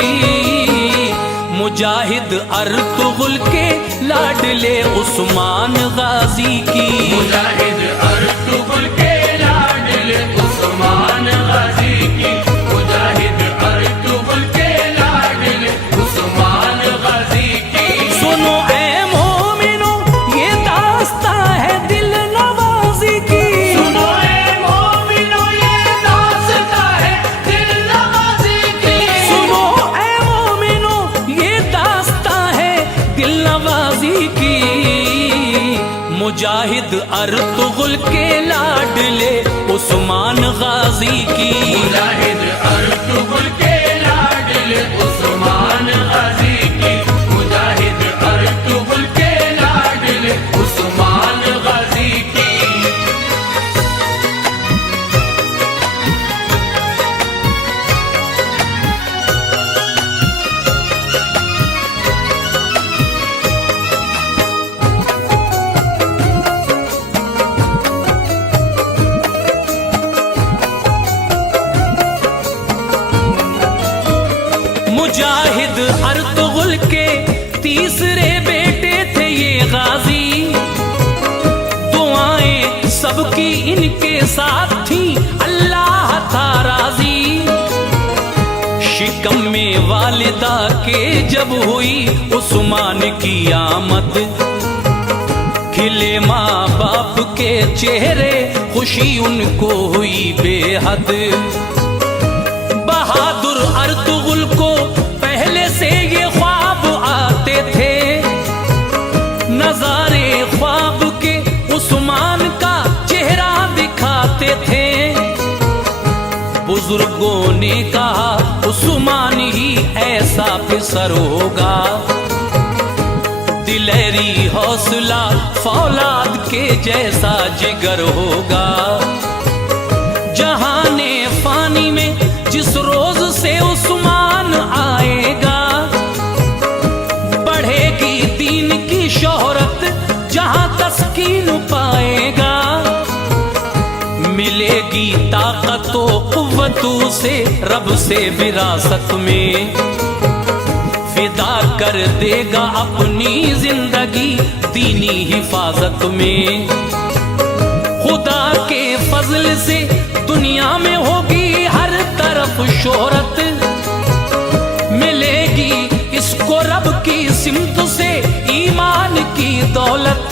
मुजाहिद अर्तुग़रुल के लाडले उस्मान गाज़ी की। मुजाहिद अर्तुग़रुल के लाडले उस्मान गाज़ी की। मुजाहिद अर्तुग़रुल के लाडले उस्मान गाज़ी की। सुनो ऐ मोमिनो, ये दास्तां है दिल नवाज़ी की। सुनो ए मोमिनो, ये दास्तां है दिल नवाज़ी की। सुनो ऐ मोमिनो, ये दास्तां है दिल नवाज़ी की। मुजाहिद अर्तुग़रुल के लाडले उस्मान गाज़ी की। मुजाहिद अर्तुग़रुल के लाडले उस्मान गाज़ी की। मुजाहिद अर्तुग़रुल के लाडले उस्मान गाज़ी की। मुजाहिद अर्तुग़रुल के तीसरे बेटे थे ये गाज़ी। दुआएं सबकी इनके साथ थी, अल्लाह था राज़ी। शिकम में वालिदा के जब हुई उस्मान की आमद, खिले माँ बाप के चेहरे, खुशी उनको हुई बेहद। बहादुर अर्तुग़रुल को पहले से ये ख्वाब आते थे, नज़ारे ख्वाब के उस्मान का चेहरा दिखाते थे। बुजुर्गों ने कहा उस्मान ही ऐसा फिसर होगा, दिलेरी हौसला फौलाद के जैसा जिगर होगा। जहाने फानी में जिस रोज से उस्मान आएगा, बढ़ेगी दीन की शोहरत, जहां तस्कीन पाएगा। मिलेगी ताकतो कुव्वतों से रब से विरासत में, फिदा कर देगा अपनी जिंदगी दीनी हिफाजत में। खुदा के फजल से दुनिया में होगी हर तरफ शोहरत, मिलेगी इसको रब की सिमत से ईमान की दौलत।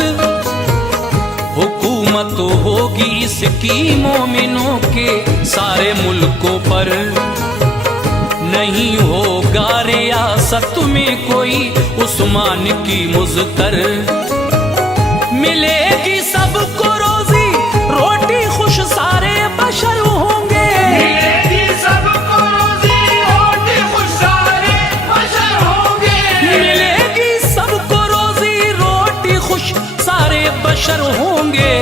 हुकूमत होगी इसकी मोमिनों के सारे मुल्कों पर, नहीं होगा रियासत में कोई उस्मान की मुज़्कर। मिलेगी सबको रोजी रोटी, खुश सारे बशर होंगे। मिलेगी सबको रोजी रोटी, खुश सारे बशर होंगे। मिलेगी सबको रोजी रोटी, खुश सारे बशर होंगे।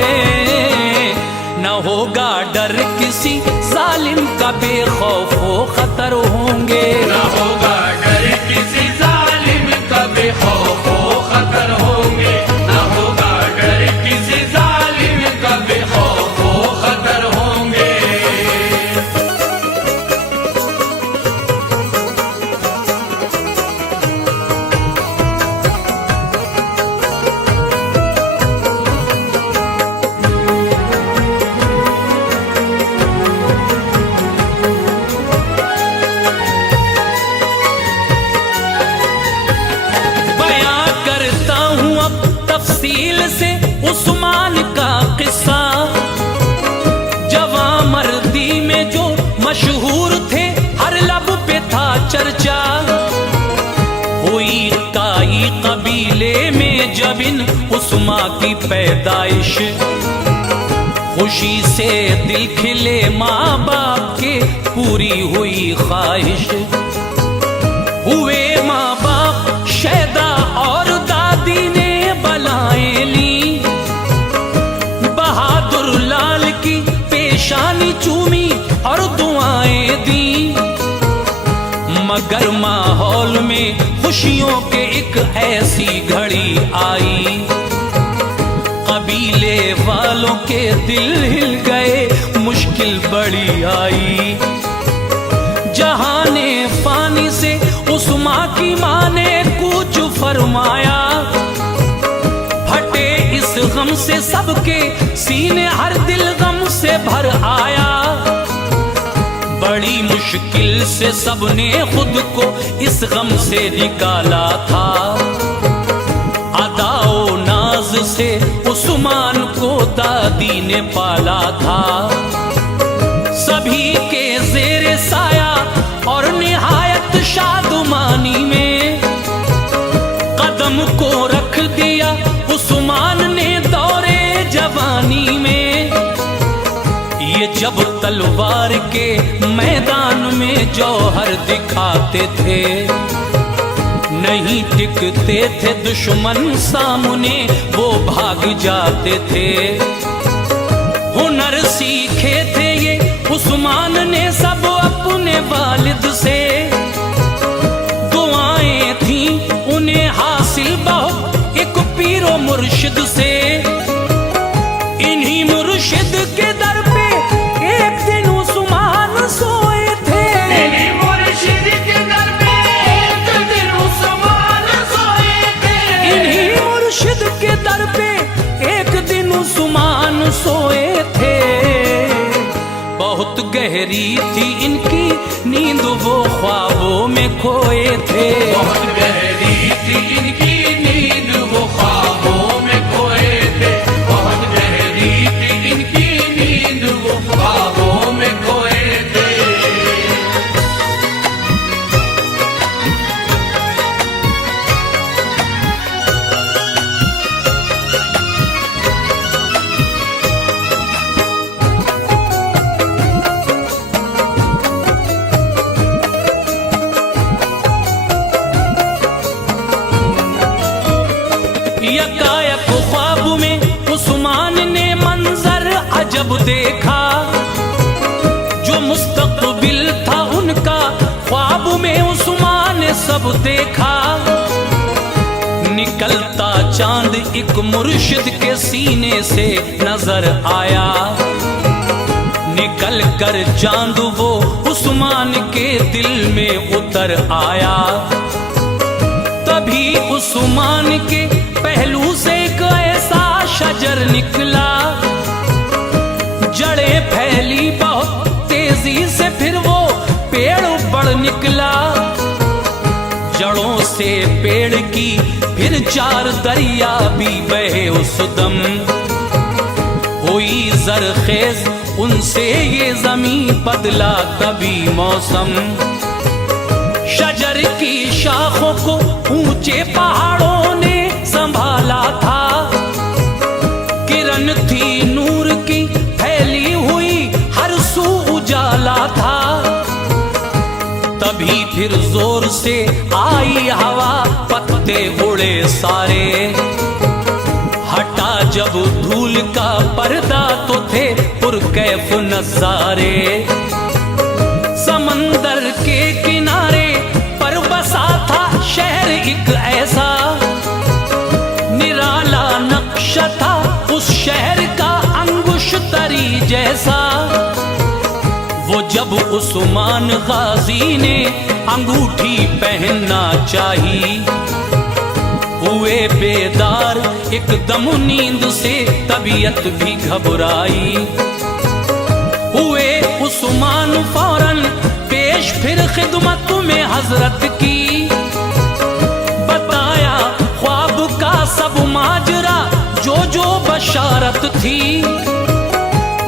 न होगा डर किसी जालिम का, बेखौफो खतर होंगे। न होगा डर किसी जालिम का, बेखौफो खतर होंगे। न होगा डर किसी जालिम का, बेखौफो खतर होंगे। तफसील से उस्मान का किस्सा, जवां मर्दी में जो मशहूर थे, हर लब पे था चर्चा। हुई काई कबीले में जब इन उस्मा की पैदाइश, खुशी से दिल खिले माँ बाप के, पूरी हुई ख्वाहिश। हुए माँ बाप शैदा और दादी ने बलाएं ली, बहादुर लाल की पेशानी चूमी और दुआएं दी। मगर माहौल में खुशियों के एक ऐसी घड़ी आई, कबीले वालों के दिल हिल गए, मुश्किल बड़ी आई। जहाने फानी से उस्मा की माँ ने कुछ फरमाया, फटे इस गम से सबके सीने, हर दिल गम से भर आया। बड़ी मुश्किल से सबने खुद को इस गम से निकाला था, अदाओ नाज से उस्मान को दादी ने पाला था। सभी के ज़ेरे साया और निहायत शादुमानी में, कदम को रख दिया उस्मान ने दौरे जवानी में। ये जब तलवार के मैदान में जौहर दिखाते थे, नहीं टिकते थे दुश्मन सामने, वो भाग जाते थे। हुनर सीखे थे ये उस्मान ने सब अपने वालिद से, दुआएं थी उन्हें हासिल बहुत एक पीरो मुर्शिद से। इन्हीं मुर्शिद के दर पे एक दिन उस्मान सोए थे, इन्हीं मुर्शिद के दर पे एक दिन उस्मान सोए थे। इन्हीं मुर्शिद के दर पे एक दिन उस्मान सोए थे। बहुत गहरी थी इनकी नींद, वो ख्वाबों में खोए थे। बहुत गहरी थी इनकी नींद, वो ख्वाबों में खोए थे। बहुत गहरी थी इनकी नींद, वो ख्वाबों में खोए थे। यकायक ख्वाब में उस्मान ने मंजर अजब देखा, जो मुस्तकबिल था उनका ख्वाब में उस्मान ने सब देखा। निकलता चांद एक मुर्शिद के सीने से नजर आया, निकल कर चांद वो उस्मान के दिल में उतर आया। तभी उस्मान के पहलू से एक ऐसा शजर निकला, जड़ें फैली बहुत तेजी से, फिर वो पेड़ बढ़ निकला। जड़ों से पेड़ की फिर चार दरिया भी बहे उस दम, हुई जरखेज उनसे ये जमीन, बदला कभी मौसम। शजर की शाखों को ऊंचे पहाड़ों ने संभाला था, किरण थी नूर की फैली हुई, हर सू उजाला था। तभी फिर जोर से आई हवा, पत्ते उड़े सारे, हटा जब धूल का पर्दा तो थे पुरकैफ नजारे। समंदर के किनारे पर बसा था शहर एक ऐसा, निराला नक्शा था उस शहर का अंगुशतरी जैसा। वो जब उस्मान गाजी ने अंगूठी पहनना चाही, हुए बेदार एकदम नींद से तबीयत भी घबराई। हुए उस्मान फौरन पेश फिर खिदमत में हजरत की, बताया ख्वाब का सब माजरा जो जो बशारत थी।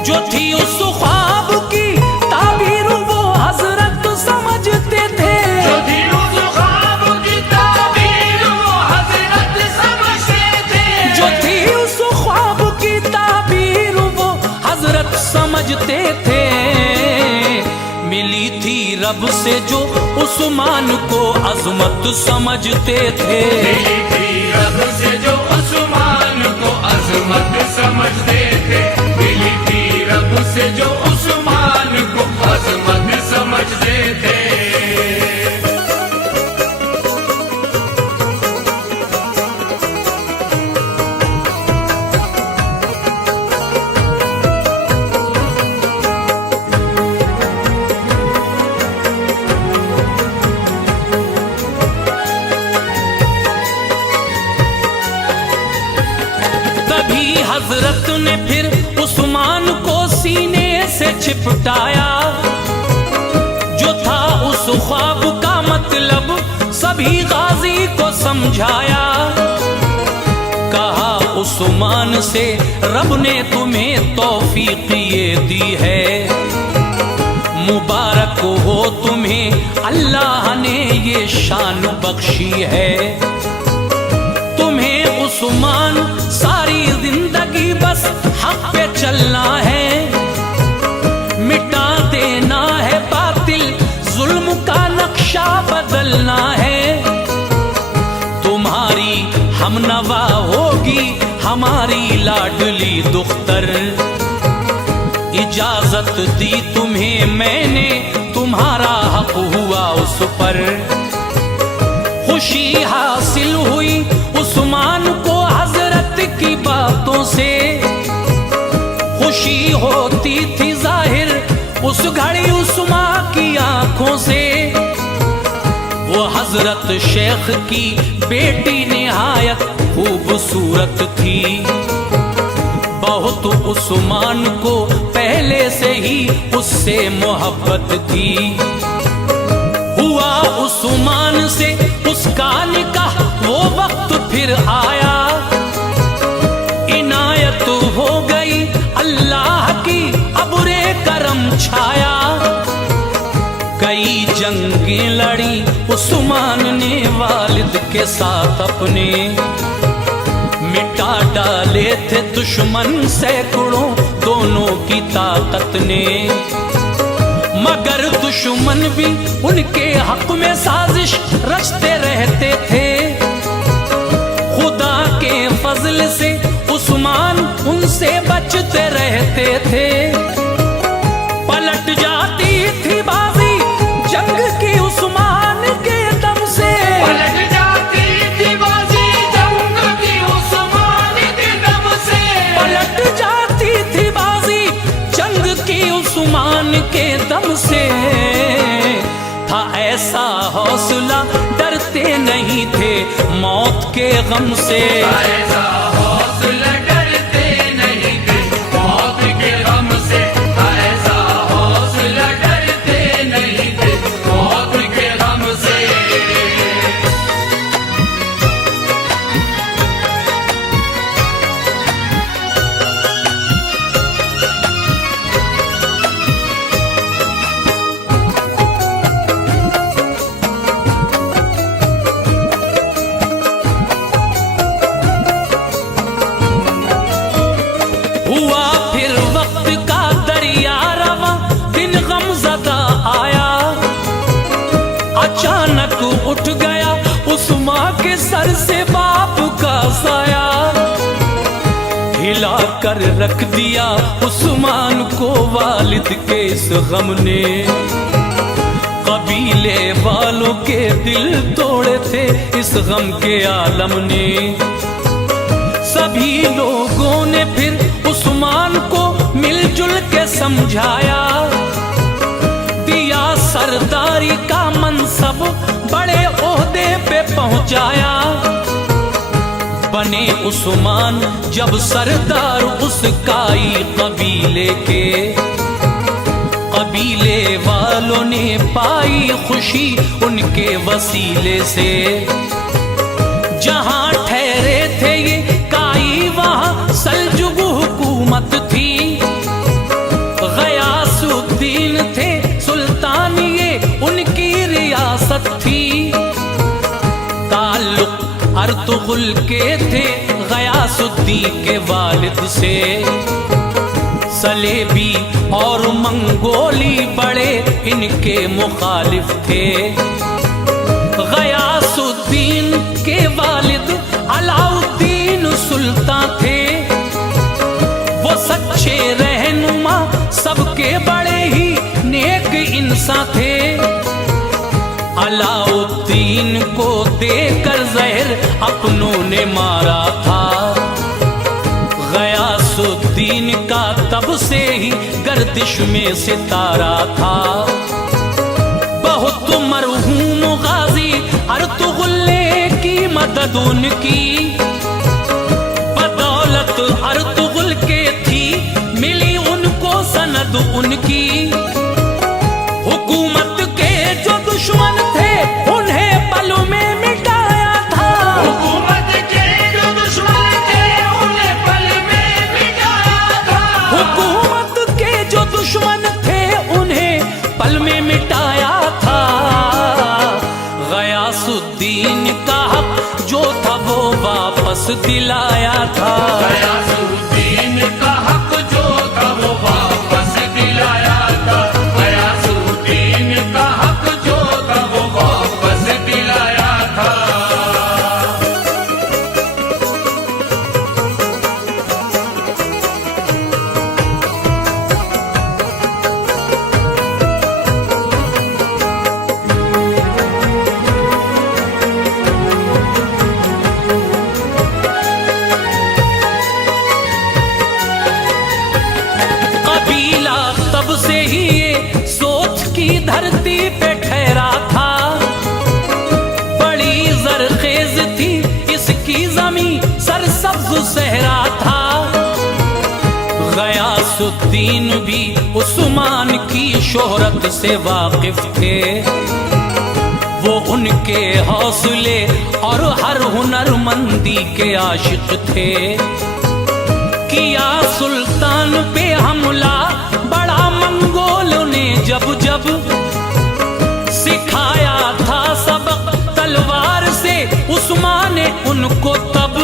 जो थी उस ख्वाब की ताबीर वो हजरत समझते थे, जो थी उस ख्वाब की ताबीर वो हजरत समझते थे, जो थी उस ख्वाब की ताबीर वो हजरत समझते थे। मिली थी रब से जो उस्मान को अजमत समझते थे, मिली थी रब से जो उस्मान को अजमत समझते थे, मिली थी रब से जो उस्मान को अजमत समझते थे। हजरत ने फिर उस्मान को सीने से चिपटाया, जो था उस ख्वाब का मतलब सभी गाजी को समझाया। कहा उस्मान से रब ने तुम्हें तौफीक ये दी है, मुबारक हो तुम्हें अल्लाह ने ये शान बख्शी है। तुम्हें उस्मान सारी जिंदगी बस हक पे चलना है, मिटा देना है बातिल जुल्म का नक्शा बदलना है। तुम्हारी हमनवा होगी हमारी लाडली दुख्तर, इजाजत दी तुम्हें मैंने तुम्हारा हक हुआ उस पर। खुशी हासिल हुई उस्मान को हजरत की बातों से, खुशी होती थी जाहिर उस घड़ी उस्मान की आंखों से। वो हजरत शेख की बेटी निहायत खूबसूरत थी, बहुत उस्मान को पहले से ही उससे मोहब्बत थी। हुआ उस्मान से उसका निकाह वो वक्त फिर आया, इनायत हो गई अल्लाह की अबुरे करम छाया। कई जंगें लड़ी उस्मान ने वालिद के साथ अपने, मिटा डाले थे दुश्मन सैकड़ों दोनं की ताकत ने। मगर दुश्मन भी उनके हक में साजिश रचते रहते थे, खुदा के फजल से उस्मान उनसे बचते रहते थे। पलट जाती थी बाजी जंग की उस्मान के दम से, पलट जाती थी बाजी जंग की उस्मान के दम से, पलट जाती थी बाजी जंग की उस्मान के दम से। था ऐसा हौसला डरते नहीं थे मौत के गम से, ऐसा हौसला डरते नहीं थे मौत के गम से, ऐसा हौसला डरते नहीं थे मौत के गम से। कर रख दिया उस्मान को वालिद के इस गम ने। कबीले वालों के दिल तोड़े थे इस गम के आलम ने। सभी लोगों ने फिर उस्मान को मिलजुल के समझाया, दिया सरदारी का मनसब, बड़े ओहदे पे पहुंचाया। बने उस्मान जब सरदार उस काई कबीले के, कबीले वालों ने पाई खुशी उनके वसीले से। जहां ठहरे थे ये काई वहां सल्जुग हुकूमत थी। गयासुद्दीन थे सुल्तान, ये उनकी रियासत थी। ताल्लुक अर्तुगुल के थे गयासुद्दीन के वालिद से। सलेबी और मंगोली बड़े इनके मुखालिफ थे। गयासुद्दीन के वालिद अलाउद्दीन सुल्तान थे। वो सच्चे रहनुमा, सबके बड़े ही नेक इंसान थे। अलाउद्दीन को देकर जहर अपनों ने मारा था। गयासुद्दीन का तब से ही गर्दिश में सितारा था। बहुत मरहूम गाजी अर्तुगुल की मदद उनकी, बदौलत अर्तुगुल के थी मिली उनको सनद उनकी। हुकूमत के जो दुश्मन थे उन्हें पलों में मिटाया था। हुकूमत के जो दुश्मन थे उन्हें पल में मिटाया था। हुकूमत के जो दुश्मन थे उन्हें पल में मिटाया था। गयासुद्दीन का हक जो था वो वापस दिलाया था। गयासुद्दीन का हक जो था वो वापस दिलाया था। गयासुद्दीन का हक जो था वो वापस दिलाया था। कबीला तब से ही ये सोच की धरती पे ठहरा था। बड़ी जरखेज थी इसकी जमीन, सरसब्ज सहरा था। गयासुद्दीन भी उस्मान की शोहरत से वाकिफ थे। वो उनके हौसले और हर हुनरमंदी के आशिक थे। किया सुल्तान पे हमला बड़ा मंगोलों ने जब जब, सिखाया था सबक तलवार से उस्मान ने उनको तब।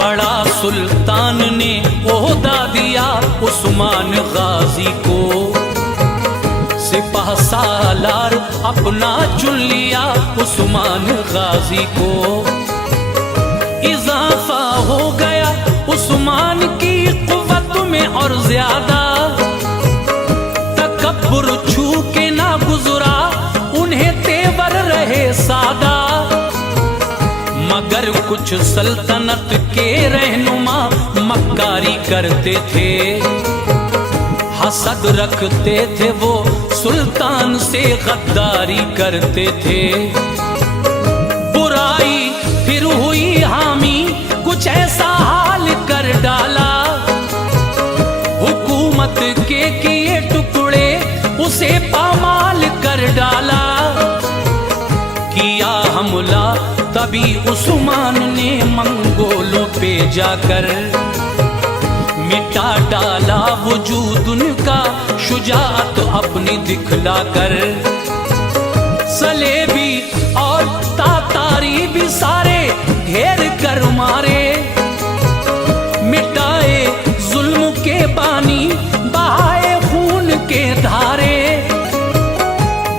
बड़ा सुल्तान ने ओहदा दिया उस्मान गाजी को, सिपाह सालार अपना चुन लिया उस्मान गाजी को। इजाफा हो गया उस्मान की कुव्वत में और ज्यादा, तकब्बुर छू के ना गुजरा उन्हें तेवर रहे सादा। मगर कुछ सल्तनत के रहनुमा मक्कारी करते थे, हसद रखते थे वो सुल्तान से गद्दारी करते थे। बुराई फिर हुई हामी, कुछ ऐसा हाल कर डाला, हुकूमत के किए टुकड़े उसे पामाल कर डाला। किया हमला तभी उस्मान ने मंगोलों पे जाकर, मिटा डाला वजूद उनका शुजाअत अपनी दिखलाकर। सलेबी और तातारी भी सारे घेर कर मारे, मिटाए जुल्म के पानी बहाए खून के धारे।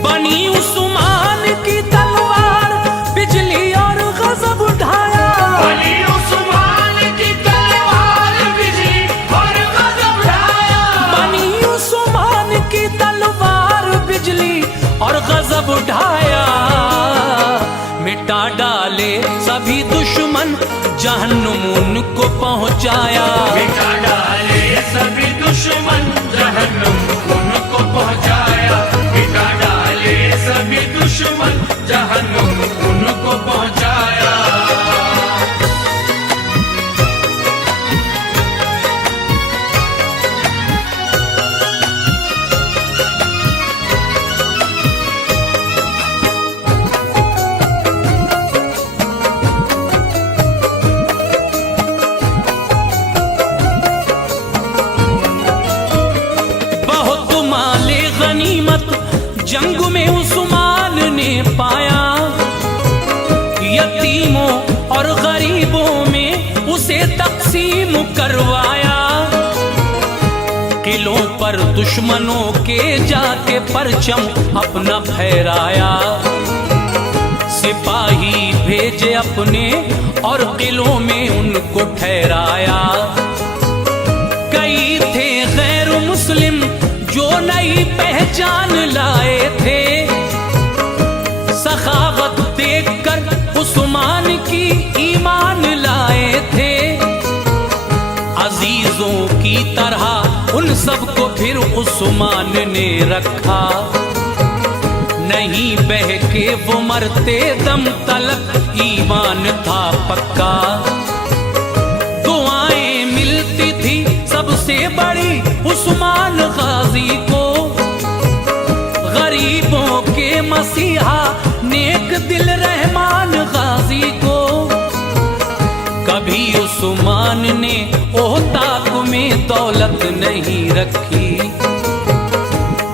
बनी उस्मान की तलवार बिजली और गजब उठाया, बनी उस्मान की तलवार और गजब उठाया, मिटा डाले सभी दुश्मन, जहन्नुम उनको पहुंचाया। मिटा डाले सभी दुश्मन, जहन्नुम उनको पहुंचाया। मिटा डाले सभी दुश्मन, जहन्नुम उनको पहुंचाया। जंग में उस्मान ने पाया, यतीमों और गरीबों में उसे तकसीम करवाया। किलों पर दुश्मनों के जाके परचम अपना फहराया, सिपाही भेजे अपने और किलों में उनको ठहराया। कई थे गैर मुस्लिम जो नई पहचान लाए थे, सखावत देखकर उस्मान की ईमान लाए थे। अजीजों की तरह उन सबको फिर उस्मान ने रखा, नहीं बहके वो मरते दम तलक ईमान था पक्का। दुआएं मिलती थी सबसे बड़ी उस्मान गाजी को, गरीबों के मसीहा नेक दिल रहमान गाजी को। कभी उस्मान ने ओहताक में दौलत नहीं रखी,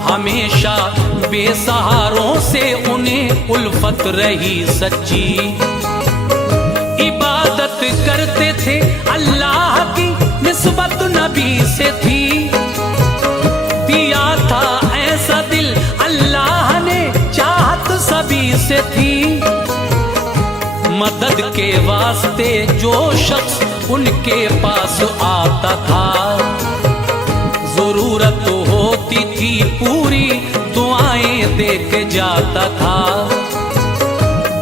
हमेशा बेसहारों से उन्हें उल्फत रही सच्ची। इबादत करते थे अल्लाह की, निस्बत नबी से थी। दिया था ऐसा दिल अल्लाह ने, चाहत सभी से थी। मदद के वास्ते जो शख्स उनके पास आता था, जरूरत होती थी पूरी दुआएं दे के जाता था।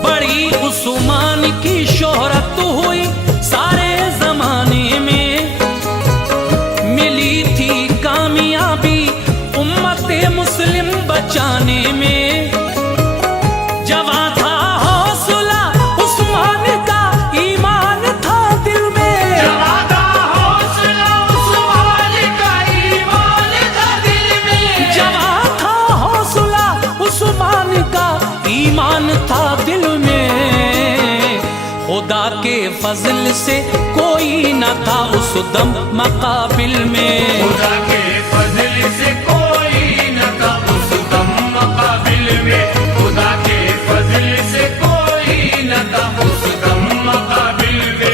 बड़ी उस्मान की शोहरत हुई सारे जमाने में, मिली थी कामयाबी उम्मते मुस्लिम बचाने में। जवां था हौसला उस्मान का, ईमान था दिल में। जवां था हौसला उस्मान का, ईमान था दिल में। जवां था हौसला उस्मान का, ईमान था दिल में। खुदा के फजल से कोई न था उस दम मकाबिल में। खुदा के फजल से कोई न था उस दम मकाबिल में। खुदा के फजल से कोई न था उस दम मकाबिल में।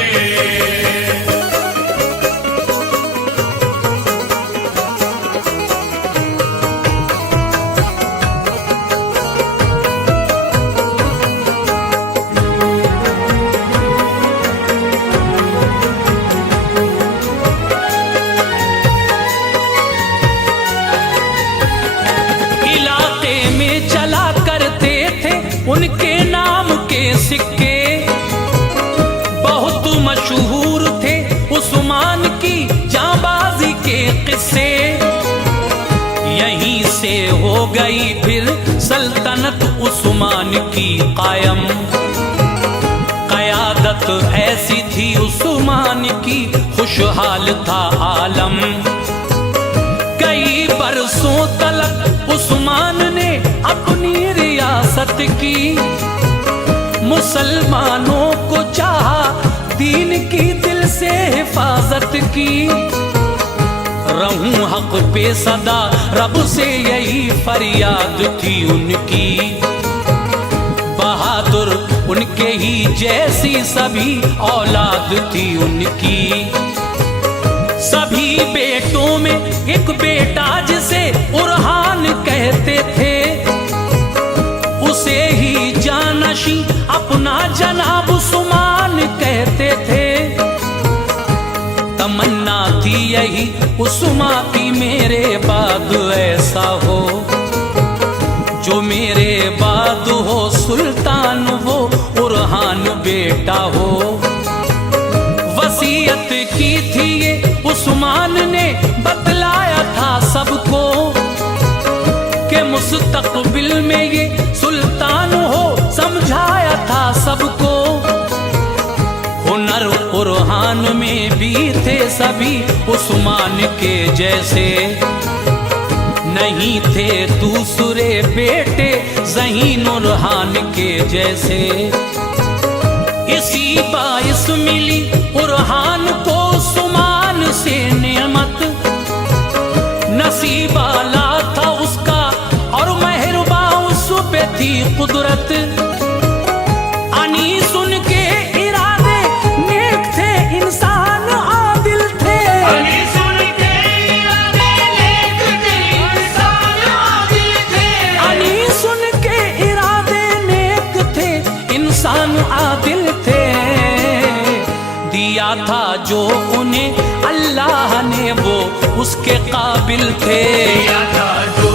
उनके नाम के सिक्के बहुत मशहूर थे, उस्मान की जांबाजी के किस्से। यहीं से हो गई फिर सल्तनत उस्मान की कायम। कयादत ऐसी थी उस्मान की, खुशहाल था आलम। कई बरसों तलक उस्मान ने अपनी रियासत की, मुसलमानों को चाहा, दीन की दिल से हिफाजत की। रहूं हक पे सदा, रब से यही फरियाद थी उनकी। बहादुर उनके ही जैसी सभी औलाद थी उनकी। सभी बेटों में एक बेटा जिसे उरहान कहते थे, उसे ही जानशी अपना जनाब उस्मान कहते थे। तमन्ना थी यही उस्मा की, मेरे बाद ऐसा हो जो मेरे बेटा हो। वसीयत की थी ये उस्मान ने बतलाया था सबको कि मुस्तकबिल में ये सुल्तान हो, समझाया था सबको। हुनर कुरान में भी थे सभी उस्मान के जैसे, नहीं थे दूसरे बेटे ज़हीं नूरहान के जैसे। इसी बाइस मिली कुरान को उस्मान से नेमत, नसीब आला था उसका और मेहरबा उस पे थी कुदरत। अनी सुन के इरादे नेक थे, इंसान आदिल थे। अली सुन के इरादे नेक थे, इंसान आदिल थे। अनी सुन के इरादे नेक थे, इंसान आदिल थे। दिया था जो उन्हें अल्लाह ने वो उसके काबिल थे। दिया था जो